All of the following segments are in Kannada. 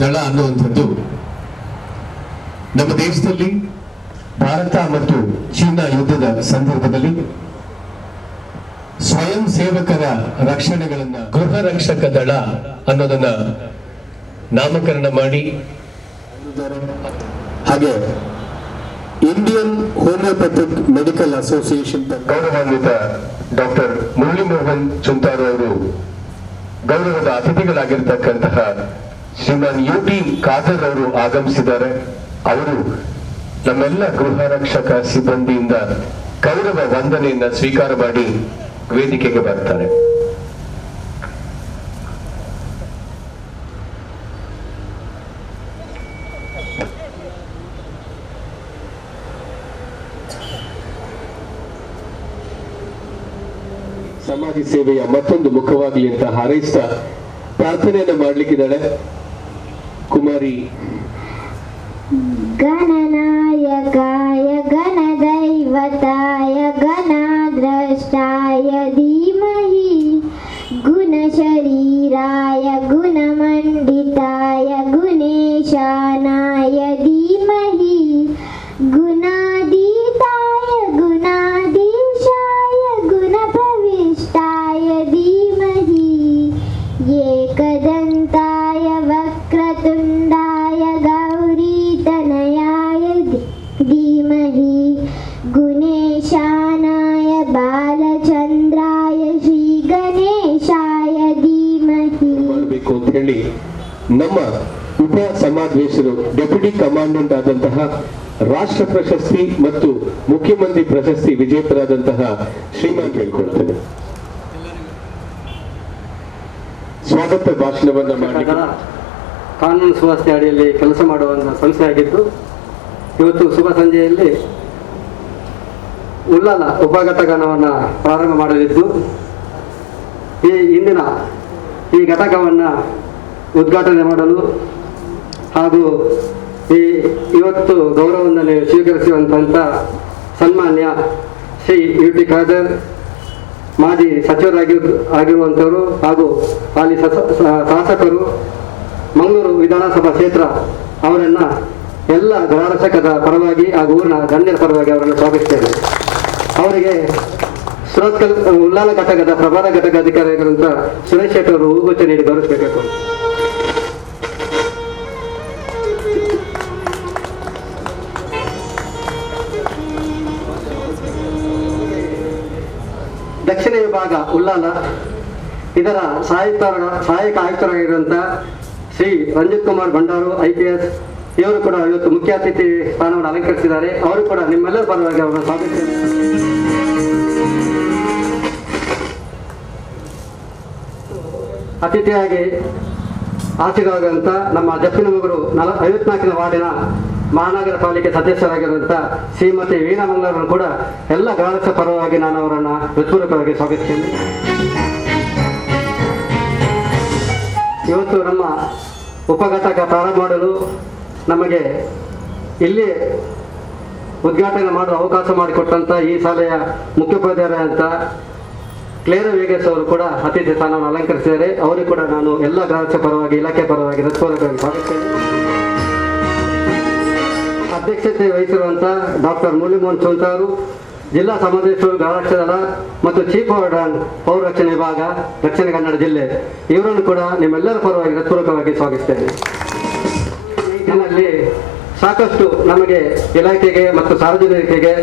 ದಳ ಅನ್ನುವಂಥದ್ದು ನಮ್ಮ ದೇಶದಲ್ಲಿ ಭಾರತ ಮತ್ತು ಚೀನಾ ಯುದ್ಧದ ಸಂದರ್ಭದಲ್ಲಿ ಸ್ವಯಂ ಸೇವಕರ ರಕ್ಷಣೆಗಳನ್ನ ಗೃಹ ರಕ್ಷಕ ದಳ ಅನ್ನೋದನ್ನ ನಾಮಕರಣ ಮಾಡಿ, ಹಾಗೆ ಇಂಡಿಯನ್ ಹೋಮಿಯೋಪಥಿಕ್ ಮೆಡಿಕಲ್ ಅಸೋಸಿಯೇಷನ್ ಗೌರವಾನ್ವಿತ ಡಾಕ್ಟರ್ ಮುರಳಿ ಮೋಹನ್ ಚುಂತಾರು ಅವರು ಗೌರವದ ಅತಿಥಿಗಳಾಗಿರ್ತಕ್ಕಂತಹ ಶ್ರೀಮಾನ್ ಯುಟಿ ಖಾದರ್ ಅವರು ಆಗಮಿಸಿದ್ದಾರೆ. ಅವರು ನಮ್ಮೆಲ್ಲ ಗೃಹ ರಕ್ಷಕ ಸಿಬ್ಬಂದಿಯಿಂದ ಗೌರವ ವಂದನೆಯನ್ನ ಸ್ವೀಕಾರ ಮಾಡಿ ವೇದಿಕೆಗೆ ಬರ್ತಾರೆ. ಸಮಾಜ ಸೇವೆಯ ಮತ್ತೊಂದು ಮುಖವಾಗಲಿ ಅಂತ ಹಾರೈಸ್ತಾ ಪ್ರಾರ್ಥನೆಯನ್ನು ಮಾಡ್ಲಿಕ್ಕಿದ್ದಾಳೆ ಕುಮಾರಿ. ಗಣನಾಯಕಾಯ ಗಣದೈವತಾಯ ಗಣದ್ರಷ್ಟಾಯ ಧೀಮಹಿ ಗುಣಶರೀರಾಯ ಗುಣಮಂಡಿತಾಯ ಗುಣೇಶಾನಾಯ ಧೀಮಹಿ ಗುಣಾಧೀತಾಯ ಗುಣಾಧೀಶಾಯ ಗುಣಭವಿಷ್ಟಾಯ ಧೀಮಹಿ ಏಕದಂತಾಯ ವಕ್ರತುಂಡಾಯ ಗೌರೀತನಯಾಯ ಧೀಮಹಿ ಗುಣೇಶಾನಾಯ ಬಾಲಚಂದ್ರಾಯ ಶ್ರೀ ಗಣೇಶಾಯ ಧೀಮಹಿ ಮಾಡಬೇಕು ಅಂತ ಹೇಳಿ ನಮ್ಮ ಉಪ ಸಮಾದೇಶರು ಡೆಪ್ಯೂಟಿ ಕಮಾಂಡೆಂಟ್ ಆದಂತಹ ರಾಷ್ಟ್ರ ಪ್ರಶಸ್ತಿ ಮತ್ತು ಮುಖ್ಯಮಂತ್ರಿ ಪ್ರಶಸ್ತಿ ವಿಜೇತರಾದಂತಹ ಶ್ರೀಮಾನ್ ಕೇಳ್ಕೊಳ್ತೇನೆ. ಸ್ವಾಗತ ಭಾಷಣವನ್ನ ಮಾಡಿ. ಕಾನೂನು ಸುವ್ಯವಸ್ಥೆ ಅಡಿಯಲ್ಲಿ ಕೆಲಸ ಮಾಡುವ ಒಂದು ಸಂಸ್ಥೆಯಾಗಿದ್ದು, ಇವತ್ತು ಶುಭ ಸಂಜೆಯಲ್ಲಿ ಉಳ್ಳಾಲ ಉಪಘಟಕವನ್ನು ಪ್ರಾರಂಭ ಮಾಡಲಿದ್ದು, ಈ ಇಂದಿನ ಈ ಘಟಕವನ್ನು ಉದ್ಘಾಟನೆ ಮಾಡಲು ಹಾಗೂ ಇವತ್ತು ಗೌರವವನ್ನು ಸ್ವೀಕರಿಸುವಂಥ ಸನ್ಮಾನ್ಯ ಶ್ರೀ ಯುಟಿ ಖಾದರ್ ಮಾಜಿ ಸಚಿವರಾಗಿರುವಂಥವರು ಹಾಗೂ ಹಾಲಿ ಶಾಸಕರು ಮಂಗಳೂರು ವಿಧಾನಸಭಾ ಕ್ಷೇತ್ರ ಅವರನ್ನು ಎಲ್ಲ ಗೃಹರಕ್ಷಕದ ಪರವಾಗಿ ಹಾಗೂ ಊರಿನ ಗಣ್ಯರ ಪರವಾಗಿ ಅವರನ್ನು ಸ್ವಾಗತಿಸ್ತೇನೆ. ಅವರಿಗೆ ಉಳ್ಳಾಲ ಘಟಕದ ಪ್ರಭಾರ ಘಟಕ ಅಧಿಕಾರಿಯಾಗಿರುವಂಥ ಸುರೇಶ್ ಶೆಟ್ಟಿ ಅವರು ಹೂಗುಚ್ಛ ನೀಡಿ ಗೌರವಿಸಬೇಕು. ದಕ್ಷಿಣ ವಿಭಾಗ ಉಳ್ಳಾಲ ಇದರ ಸಹಾಯಕ ಆಯುಕ್ತರಾಗಿರುವಂಥ ಶ್ರೀ ರಂಜಿತ್ ಕುಮಾರ್ ಭಂಡಾರು IPS ಇವರು ಕೂಡ ಇವತ್ತು ಮುಖ್ಯ ಅತಿಥಿ ಸ್ಥಾನವನ್ನು ಅಲಂಕರಿಸಿದ್ದಾರೆ. ಅವರು ಕೂಡ ನಿಮ್ಮೆಲ್ಲರ ಪರವಾಗಿ ಅವರನ್ನು ಸ್ವಾಗತಿಸಿದ್ದಾರೆ. ಅತಿಥಿಯಾಗಿ ಆಚೆಗಾಗುವಂಥ ನಮ್ಮ ಜಪ್ಪಿನಮಗರು 54ನೇ ವಾರ್ಡಿನ ಮಹಾನಗರ ಪಾಲಿಕೆ ಸದಸ್ಯರಾಗಿರುವಂಥ ಶ್ರೀಮತಿ ವೀಣಾ ಮಂಗಳೂರನ್ನು ಕೂಡ ಎಲ್ಲ ಗೃಹರಕ್ಷಕ ಪರವಾಗಿ ನಾನು ಅವರನ್ನು ಹೃತ್ಪೂರ್ವಕವಾಗಿ ಸ್ವಾಗತಿಸ್ತೇನೆ. ಇವತ್ತು ನಮ್ಮ ಉಪಘಟಕ ಪ್ರಾರಂಭ ಮಾಡಲು ನಮಗೆ ಇಲ್ಲಿ ಉದ್ಘಾಟನೆ ಮಾಡಲು ಅವಕಾಶ ಮಾಡಿಕೊಟ್ಟಂಥ ಈ ಶಾಲೆಯ ಮುಖ್ಯೋಪಾಧ್ಯಾಯರಾದಂಥ ಕ್ಲೇರ ವೇಗೇಶ್ ಅವರು ಕೂಡ ಅತಿಥಿ ಸ್ಥಾನವನ್ನು ಅಲಂಕರಿಸಿದ್ದಾರೆ. ಅವರಿಗೂ ಕೂಡ ನಾನು ಎಲ್ಲ ಗೃಹರಕ್ಷಕ ಪರವಾಗಿ ಇಲಾಖೆ ಪರವಾಗಿ ಹೃತ್ಪೂರ್ವಕವಾಗಿ ಸ್ವಾಗತಿಸ್ತೇನೆ. ಅಧ್ಯಕ್ಷತೆ ವಹಿಸಿರುವಂಥ ಡಾಕ್ಟರ್ ಮುರಳಿ ಮೋಹನ್ ಚುಂತಾರು, ಜಿಲ್ಲಾ ಸಮಾದೇಶ್ವರ ಗೃಹರಕ್ಷಕ ದಳ ಮತ್ತು ಚೀಫ್ ವಾರ್ಡನ್ ಪೌರ ರಕ್ಷಣೆ ವಿಭಾಗ ದಕ್ಷಿಣ ಕನ್ನಡ ಜಿಲ್ಲೆ, ಇವರನ್ನು ಕೂಡ ನಿಮ್ಮೆಲ್ಲರ ಪರವಾಗಿ ಹೃತ್ಪೂರ್ವಕವಾಗಿ ಸ್ವಾಗತಿಸ್ತೇನೆ. ಇದರಲ್ಲಿ ಸಾಕಷ್ಟು ನಮಗೆ ಇಲಾಖೆಗೆ ಮತ್ತು ಸಾರ್ವಜನಿಕರಿಗೆ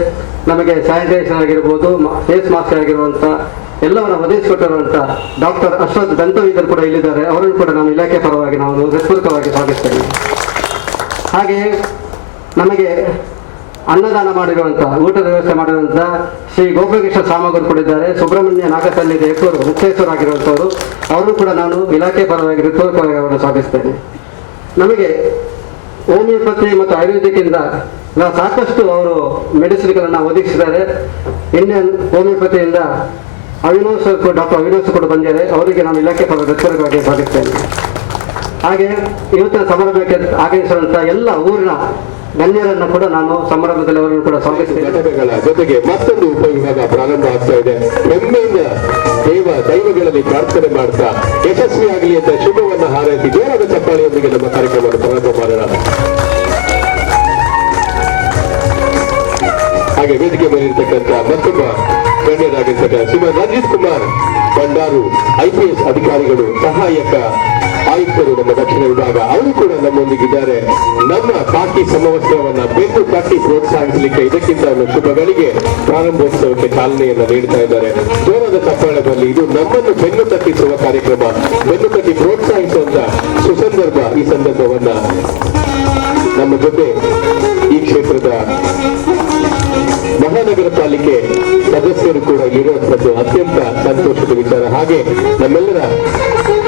ನಮಗೆ ಸ್ಯಾನಿಟೈಸೇಷನ್ ಆಗಿರ್ಬೋದು, ಫೇಸ್ ಮಾಸ್ಕ್ ಆಗಿರುವಂಥ ಎಲ್ಲವನ್ನು ಒದಗಿಸಿಕೊಟ್ಟಿರುವಂಥ ಡಾಕ್ಟರ್ ಅಶ್ವಥ್ ದಂತವೈದ್ಯರು ಕೂಡ ಇಲ್ಲಿದ್ದಾರೆ. ಅವರನ್ನು ಕೂಡ ನಾನು ಇಲಾಖೆ ಪರವಾಗಿ ನಾನು ಹೃತ್ಪೂರ್ವಕವಾಗಿ ಸ್ವಾಗತಿಸ್ತೇನೆ. ಹಾಗೆಯೇ ನಮಗೆ ಅನ್ನದಾನ ಮಾಡಿರುವಂಥ ಊಟದ ವ್ಯವಸ್ಥೆ ಮಾಡಿರುವಂಥ ಶ್ರೀ ಗೋಪಾಲಕೃಷ್ಣ ಸಾಮಗರು ಕೂಡ ಇದ್ದಾರೆ. ಸುಬ್ರಹ್ಮಣ್ಯ ನಾಗಸಲ್ಲಿ ದೇವರು ಮುಕ್ತೇಶ್ವರಾಗಿರುವಂಥವರು, ಅವರು ಕೂಡ ನಾನು ಇಲಾಖೆ ಪರವಾಗಿ ಹೃತ್ಪೂರ್ವಕವಾಗಿ ಅವರನ್ನು ಸ್ವಾಗತಿಸ್ತೇನೆ. ನಮಗೆ ಹೋಮಿಯೋಪತಿ ಮತ್ತು ಆಯುರ್ವೇದಿಕ್ಕಿಂದ ಸಾಕಷ್ಟು ಅವರು ಮೆಡಿಸಿನ್ಗಳನ್ನು ಒದಗಿಸಿದ್ದಾರೆ. ಇಂಡಿಯನ್ ಹೋಮಿಯೋಪತಿಯಿಂದ ಡಾಕ್ಟರ್ ಅವಿನಾಶ್ ಕೂಡ ಬಂದಿದ್ದಾರೆ. ಅವರಿಗೆ ನಾನು ಇಲಾಖೆ ಪರವಾಗಿ ಹೃತ್ಪೂರ್ವಕವಾಗಿ ಸ್ವಾಗತಿಸ್ತೇನೆ. ಹಾಗೆ ಇವತ್ತಿನ ಸಮಾರಂಭಕ್ಕೆ ಆಗಮಿಸಿರುವಂಥ ಎಲ್ಲ ಊರಿನ ಗಣ್ಯರನ್ನು ಕೂಡ ನಾನು ಸಮಾರಂಭದಲ್ಲಿ ಅವರನ್ನು ಕೂಡ ಸ್ವಾಗತಿಸ್ತೇನೆ. ಘಟಕಗಳ ಜೊತೆಗೆ ಮತ್ತೊಂದು ಉಪವಿಭಾಗ ಪ್ರಾರಂಭ ಆಗ್ತಾ ಇದೆ. ಹೆಮ್ಮೆಯಿಂದ ದೈವಗಳಲ್ಲಿ ಪ್ರಾರ್ಥನೆ ಮಾಡ್ತಾ ಯಶಸ್ವಿಯಾಗಲಿ ಅಂತ ಶುಭವನ್ನು ಹಾರೈಸಿ ಜೋರಾದ ಚಪ್ಪಾಳೆಯನ್ನು ಮೊದಲಿಗೆ ನಮ್ಮ ಕಾರ್ಯಕ್ರಮವನ್ನು ಪ್ರಾರಂಭ ಮಾಡೋಣ. ಹಾಗೆ ವೇದಿಕೆ ಮೇಲೆ ಇರ್ತಕ್ಕಂಥ ಮತ್ತೊಬ್ಬ ಗಣ್ಯರಾಗಿರ್ತಕ್ಕಂಥ ಶ್ರೀಮಾನ್ ರಂಜಿತ್ ಕುಮಾರ್ ಬಂಡಾರು IPS ಅಧಿಕಾರಿಗಳು, ಸಹಾಯಕ ಆಯುಕ್ತರು ನಮ್ಮ ದಕ್ಷಿಣ ವಿಭಾಗ, ಅವರು ಕೂಡ ನಮ್ಮೊಂದಿಗಿದ್ದಾರೆ. ನಮ್ಮ ಖಾಕಿ ಸಮವಸ್ತ್ರವನ್ನ ಬೆನ್ನು ತಟ್ಟಿ ಪ್ರೋತ್ಸಾಹಿಸಲಿಕ್ಕೆ ಇದಕ್ಕಿಂತ ಒಂದು ಶುಭಗಳಿಗೆ ಪ್ರಾರಂಭೋತ್ಸವಕ್ಕೆ ಚಾಲನೆಯನ್ನ ನೀಡ್ತಾ ಇದ್ದಾರೆ. ಜೋರಾದ ಚಪ್ಪಾಳೆ ಬರಲಿ. ಇದು ನಮ್ಮನ್ನು ಬೆನ್ನು ತಟ್ಟಿಸುವ ಕಾರ್ಯಕ್ರಮ, ಬೆನ್ನು ತಟ್ಟಿ ಪ್ರೋತ್ಸಾಹಿಸುವಂತ ಸುಸಂದರ್ಭ. ಈ ಸಂದರ್ಭವನ್ನ ನಮ್ಮ ಜೊತೆ ಈ ಕ್ಷೇತ್ರದ ಮಹಾನಗರ ಪಾಲಿಕೆ ಸದಸ್ಯರು ಕೂಡ ಇಲ್ಲಿರುವಂತದ್ದು ಅತ್ಯಂತ ಸಂತೋಷದ ವಿಚಾರ. ಹಾಗೆ ನಮ್ಮೆಲ್ಲರ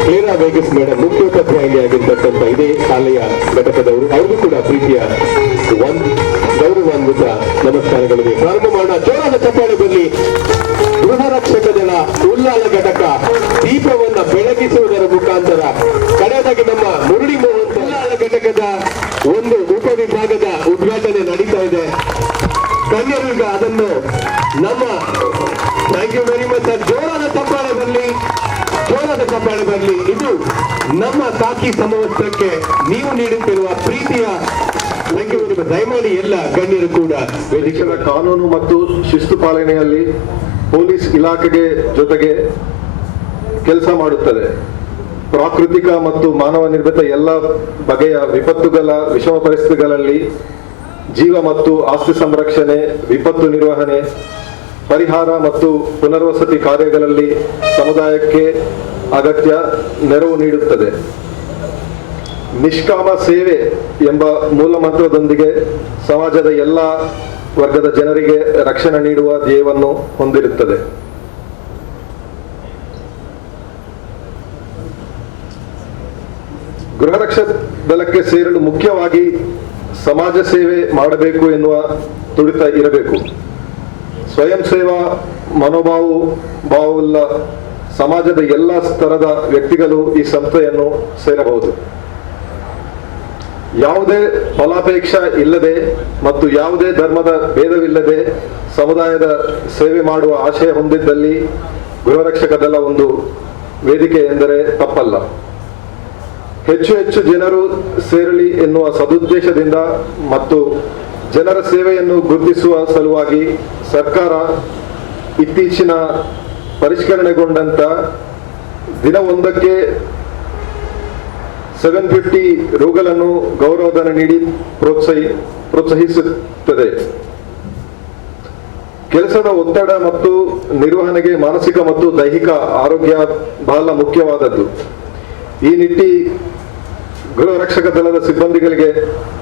ಕ್ಲೇರಾ ವೇಗಸ್ ಮೇಡಮ್ ಮುಖ್ಯೋಪಾಧ್ಯಾಯಿಯಾಗಿರ್ತಕ್ಕಂಥ ಇದೇ ಶಾಲೆಯ ಘಟಕದವರು, ಅವ್ರಿಗೂ ಕೂಡ ಪ್ರೀತಿಯ ಗೌರವಾನ್ವಿತ ನಮಸ್ಕಾರಗಳಿಗೆ. ಪ್ರಾರಂಭ ಮಾಡೋಣ. ಜೋರಾದ ಚಪ್ಪಾಳೆ ಬರಲಿ. ಗೃಹ ರಕ್ಷಕ ದಳ ಉಲ್ಲಾಲ ಘಟಕ ದೀಪವನ್ನ ಬೆಳಗಿಸುವುದರ ಮುಖಾಂತರ ಕಡೆಯದಾಗಿ ನಮ್ಮ ಮುರುಳಿ ಮೋಹನ್ ಉಲ್ಲಾಲ ಘಟಕದ ಒಂದು ಉಪವಿಭಾಗದ ಉದ್ಘಾಟನೆ ನಡೀತಾ ಇದೆ. ಗಣ್ಯರು ಈಗ ಅದನ್ನು ನಮ್ಮ ಥ್ಯಾಂಕ್ ಯು ವೆರಿ ಮಚ್. ಜೋರಾದ ಚಪ್ಪಾಳೆ ಬರಲಿ, ಜೋರಾದ ಚಪ್ಪಾಳೆ ಬರಲಿ. ಇದು ನಮ್ಮ ಖಾಕಿ ಸಮವಸ್ತ್ರಕ್ಕೆ ನೀವು ನೀಡುತ್ತಿರುವ ಪ್ರೀತಿಯ ಥ್ಯಾಂಕ್ ಯು ವೆರಿ ಮಚ್. ದಯಮಾಡಿ ಎಲ್ಲ ಗಣ್ಯರು ಕೂಡ ದೇಶದ ಕಾನೂನು ಮತ್ತು ಶಿಸ್ತು ಪಾಲನೆಯಲ್ಲಿ ಪೊಲೀಸ್ ಇಲಾಖೆಗೆ ಜೊತೆಗೆ ಕೆಲಸ ಮಾಡುತ್ತದೆ. ಪ್ರಾಕೃತಿಕ ಮತ್ತು ಮಾನವ ನಿರ್ಮಿತ ಎಲ್ಲ ಬಗೆಯ ವಿಪತ್ತುಗಳ ವಿಷಮ ಪರಿಸ್ಥಿತಿಗಳಲ್ಲಿ ಜೀವ ಮತ್ತು ಆಸ್ತಿ ಸಂರಕ್ಷಣೆ, ವಿಪತ್ತು ನಿರ್ವಹಣೆ, ಪರಿಹಾರ ಮತ್ತು ಪುನರ್ವಸತಿ ಕಾರ್ಯಗಳಲ್ಲಿ ಸಮುದಾಯಕ್ಕೆ ಅಗತ್ಯ ನೆರವು ನೀಡುತ್ತದೆ. ನಿಷ್ಕಾಮ ಸೇವೆ ಎಂಬ ಮೂಲ ಮಂತ್ರದೊಂದಿಗೆ ಸಮಾಜದ ಎಲ್ಲ ವರ್ಗದ ಜನರಿಗೆ ರಕ್ಷಣೆ ನೀಡುವ ಧ್ಯೇಯವನ್ನು ಹೊಂದಿರುತ್ತದೆ. ಗೃಹ ರಕ್ಷಕ ದಳಕ್ಕೆ ಸೇರಲು ಮುಖ್ಯವಾಗಿ ಸಮಾಜ ಸೇವೆ ಮಾಡಬೇಕು ಎನ್ನುವ ತುಡಿತ ಇರಬೇಕು. ಸ್ವಯಂ ಸೇವಾ ಮನೋಭಾವವುಳ್ಳ ಸಮಾಜದ ಎಲ್ಲ ಸ್ತರದ ವ್ಯಕ್ತಿಗಳು ಈ ಸಂಸ್ಥೆಯನ್ನು ಸೇರಬಹುದು. ಯಾವುದೇ ಫಲಾಪೇಕ್ಷ ಇಲ್ಲದೆ ಮತ್ತು ಯಾವುದೇ ಧರ್ಮದ ಭೇದವಿಲ್ಲದೆ ಸಮುದಾಯದ ಸೇವೆ ಮಾಡುವ ಆಶಯ ಹೊಂದಿದ್ದಲ್ಲಿ ಗೃಹರಕ್ಷಕ ದಳ ಒಂದು ವೇದಿಕೆ ಎಂದರೆ ತಪ್ಪಲ್ಲ. ಹೆಚ್ಚು ಹೆಚ್ಚು ಜನರು ಸೇರಲಿ ಎನ್ನುವ ಸದುದ್ದೇಶದಿಂದ ಮತ್ತು ಜನರ ಸೇವೆಯನ್ನು ಗುರುತಿಸುವ ಸಲುವಾಗಿ ಸರ್ಕಾರ ಇತ್ತೀಚಿನ ಪರಿಷ್ಕರಣೆಗೊಂಡಂತ ದಿನವೊಂದಕ್ಕೆ 750 ರುಗಳನ್ನು ಗೌರವಧನ ನೀಡಿ ಪ್ರೋತ್ಸಾಹಿಸುತ್ತದೆ. ಕೆಲಸದ ಒತ್ತಡ ಮತ್ತು ನಿರ್ವಹಣೆಗೆ ಮಾನಸಿಕ ಮತ್ತು ದೈಹಿಕ ಆರೋಗ್ಯ ಬಹಳ ಮುಖ್ಯವಾದದ್ದು. ಈ ನಿಟ್ಟಿ ಗೃಹ ರಕ್ಷಕ ದಳದ ಸಿಬ್ಬಂದಿಗಳಿಗೆ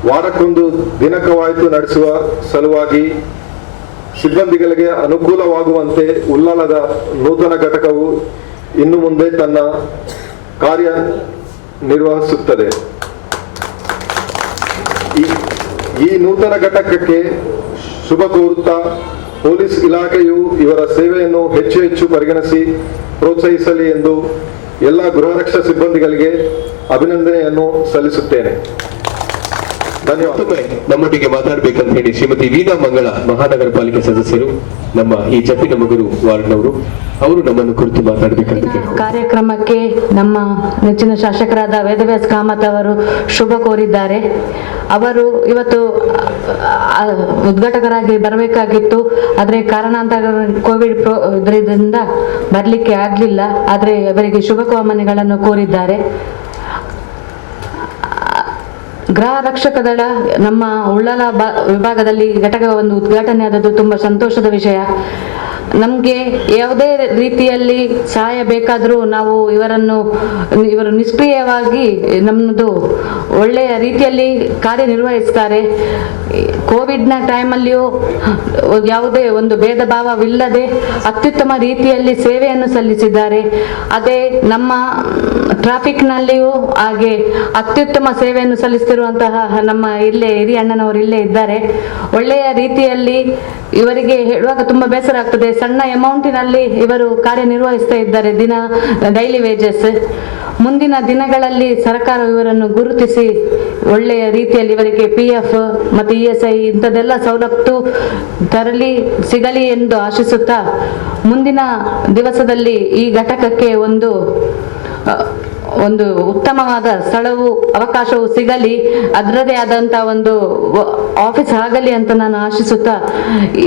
ವಾರಕ್ಕೊಂದು ದಿನ ಕವಾಯತು ನಡೆಸುವ ಸಲುವಾಗಿ ಸಿಬ್ಬಂದಿಗಳಿಗೆ ಅನುಕೂಲವಾಗುವಂತೆ ಉಲ್ಲಾಲದ ನೂತನ ಘಟಕವು ಇನ್ನು ಮುಂದೆ ತನ್ನ ಕಾರ್ಯ ನಿರ್ವಹಿಸುತ್ತದೆ. ಈ ನೂತನ ಘಟಕಕ್ಕೆ ಶುಭ ಕೋರುತ್ತಾ ಪೊಲೀಸ್ ಇಲಾಖೆಯು ಇವರ ಸೇವೆಯನ್ನು ಹೆಚ್ಚು ಹೆಚ್ಚು ಪರಿಗಣಿಸಿ ಪ್ರೋತ್ಸಾಹಿಸಲಿ ಎಂದು ಎಲ್ಲ ಗೃಹ ರಕ್ಷಕ ಸಿಬ್ಬಂದಿಗಳಿಗೆ ಅಭಿನಂದನೆಯನ್ನು ಸಲ್ಲಿಸುತ್ತೇನೆ. ಧನ್ಯವಾದ. ನಮ್ಮೊಟ್ಟಿಗೆ ಮಾತಾಡಬೇಕಂತ ಹೇಳಿ ಶ್ರೀಮತಿ ವೀಣಾ ಮಂಗಳ ಮಹಾನಗರ ಪಾಲಿಕೆ ಸದಸ್ಯರು, ನಮ್ಮ ಈ ಚಪ್ಪಿನಮಗೂರು ವಾರ್ಡ್ನವರು, ಅವರು ನಮ್ಮನ್ನು ಕುರಿತು ಮಾತಾಡಬೇಕಂತ ಕೇಳಿ ಕಾರ್ಯಕ್ರಮಕ್ಕೆ ನಮ್ಮ ನೆಚ್ಚಿನ ಶಾಸಕರಾದ ವೇದವ್ಯಾಸ್ ಕಾಮತ್ ಅವರು ಶುಭ ಕೋರಿದ್ದಾರೆ. ಅವರು ಇವತ್ತು ಉದ್ಘಾಟಕರಾಗಿ ಬರಬೇಕಾಗಿತ್ತು, ಆದರೆ ಕಾರಣಾಂತರ ಕೋವಿಡ್ ಇದರಿಂದ ಬರಲಿಕ್ಕೆ ಆಗಲಿಲ್ಲ. ಆದರೆ ಅವರಿಗೆ ಶುಭ ಕಾಮನೆಗಳನ್ನು ಕೋರಿದ್ದಾರೆ. ಗೃಹ ರಕ್ಷಕ ದಳ ನಮ್ಮ ಉಳ್ಳಾಲ ವಿಭಾಗದಲ್ಲಿ ಘಟಕ ಒಂದು ಉದ್ಘಾಟನೆ ಆದದ್ದು ತುಂಬ ಸಂತೋಷದ ವಿಷಯ. ನಮಗೆ ಯಾವುದೇ ರೀತಿಯಲ್ಲಿ ಸಹಾಯ ಬೇಕಾದರೂ ನಾವು ಇವರು ನಿಷ್ಕ್ರಿಯವಾಗಿ ನಮ್ಮದು ಒಳ್ಳೆಯ ರೀತಿಯಲ್ಲಿ ಕಾರ್ಯನಿರ್ವಹಿಸ್ತಾರೆ. ಕೋವಿಡ್ನ ಟೈಮಲ್ಲಿಯೂ ಯಾವುದೇ ಒಂದು ಭೇದ ಭಾವವಿಲ್ಲದೆ ಅತ್ಯುತ್ತಮ ರೀತಿಯಲ್ಲಿ ಸೇವೆಯನ್ನು ಸಲ್ಲಿಸಿದ್ದಾರೆ. ಅದೇ ನಮ್ಮ ಟ್ರಾಫಿಕ್ನಲ್ಲಿಯೂ ಹಾಗೆ ಅತ್ಯುತ್ತಮ ಸೇವೆಯನ್ನು ಸಲ್ಲಿಸುತ್ತಿರುವಂತಹ ನಮ್ಮ ಇಲ್ಲೇ ಹಿರಿಯ ಅಣ್ಣನವರು ಇಲ್ಲೇ ಇದ್ದಾರೆ. ಒಳ್ಳೆಯ ರೀತಿಯಲ್ಲಿ ಇವರಿಗೆ ಹೇಳುವಾಗ ತುಂಬ ಬೇಸರ ಆಗ್ತದೆ. ಸಣ್ಣ ಅಮೌಂಟಿನಲ್ಲಿ ಇವರು ಕಾರ್ಯನಿರ್ವಹಿಸ್ತಾ ಇದ್ದಾರೆ, ಡೈಲಿ ವೇಜಸ್. ಮುಂದಿನ ದಿನಗಳಲ್ಲಿ ಸರ್ಕಾರ ಇವರನ್ನು ಗುರುತಿಸಿ ಒಳ್ಳೆಯ ರೀತಿಯಲ್ಲಿ ಇವರಿಗೆ PF ಮತ್ತು ESI ಇಂಥದ್ದೆಲ್ಲ ಸವಲತ್ತು ಸಿಗಲಿ ಎಂದು ಆಶಿಸುತ್ತಾ ಮುಂದಿನ ದಿವಸದಲ್ಲಿ ಈ ಘಟಕಕ್ಕೆ ಒಂದು ಉತ್ತಮವಾದ ಸ್ಥಳವು ಅವಕಾಶವು ಸಿಗಲಿ, ಅದರದೇ ಆದಂತ ಒಂದು ಆಫೀಸ್ ಆಗಲಿ ಅಂತ ನಾನು ಆಶಿಸುತ್ತಾ,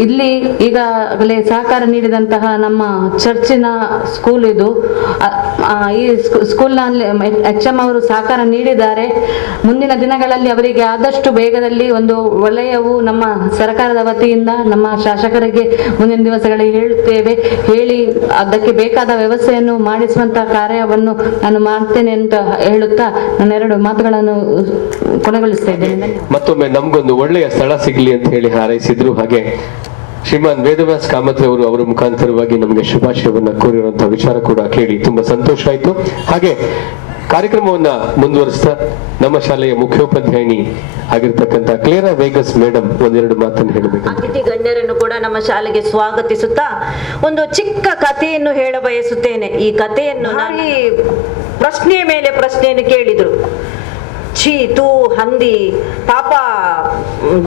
ಇಲ್ಲಿ ಈಗಾಗಲೇ ಸಹಕಾರ ನೀಡಿದಂತಹ ನಮ್ಮ ಚರ್ಚಿನ ಸ್ಕೂಲ್ ಇದು, ಈ ಸ್ಕೂಲ್ನಲ್ಲಿ HM ಅವರು ಸಹಕಾರ ನೀಡಿದ್ದಾರೆ. ಮುಂದಿನ ದಿನಗಳಲ್ಲಿ ಅವರಿಗೆ ಆದಷ್ಟು ಬೇಗದಲ್ಲಿ ಒಂದು ವಲಯವು ನಮ್ಮ ಸರ್ಕಾರದ ವತಿಯಿಂದ ನಮ್ಮ ಶಾಸಕರಿಗೆ ಮುಂದಿನ ದಿವಸಗಳಿಗೆ ಹೇಳಿ ಅದಕ್ಕೆ ಬೇಕಾದ ವ್ಯವಸ್ಥೆಯನ್ನು ಮಾಡಿಸುವಂತಹ ಕಾರ್ಯವನ್ನು ನಾನು ಮಾಡ್ತೇನೆ ಅಂತ ಹೇಳುತ್ತಾ ನನ್ನ 2 ಮಾತುಗಳನ್ನು ಕೊನೆಗೊಳಿಸ್ತಾ ಇದ್ದೇನೆ. ಮತ್ತೊಮ್ಮೆ ನಮ್ಗೊಂದು ಒಳ್ಳೆಯ ಸ್ಥಳ ಸಿಗ್ಲಿ ಅಂತ ಹೇಳಿ ಹಾರೈಸಿದ್ರು. ಹಾಗೆ ಶ್ರೀಮಾನ್ ವೇದವ್ಯಾಸ್ ಕಾಮತ್ ಅವರು ಅವರ ಮುಖಾಂತರವಾಗಿ ನಮಗೆ ಶುಭಾಶಯವನ್ನ ಕೋರಿರುವಂತಹ ವಿಚಾರ ಕೂಡ ಕೇಳಿ ತುಂಬಾ ಸಂತೋಷ ಆಯ್ತು. ಹಾಗೆ ಕಾರ್ಯಕ್ರಮವನ್ನ ಮುಂದುವರಿಸ್ತಾ ನಮ್ಮ ಶಾಲೆಯ ಮುಖ್ಯೋಪಾಧ್ಯಾಯಿನಿ ಆಗಿರ್ತಕ್ಕಂಥ ಕ್ಲೇರಾ ವೇಗಸ್ ಮೇಡಮ್ 1-2 ಮಾತನ್ನು ಹೇಳಬೇಕು. ಅತಿಥಿ ಗಣ್ಯರನ್ನು ಕೂಡ ನಮ್ಮ ಶಾಲೆಗೆ ಸ್ವಾಗತಿಸುತ್ತಾ ಒಂದು ಚಿಕ್ಕ ಕಥೆಯನ್ನು ಹೇಳ ಬಯಸುತ್ತೇನೆ. ಈ ಕಥೆಯನ್ನು ನಾನು ಪ್ರಶ್ನೆಯ ಮೇಲೆ ಪ್ರಶ್ನೆಯನ್ನು ಕೇಳಿದ್ರು. ಛೀ ತೂ ಹಂದಿ ಪಾಪ,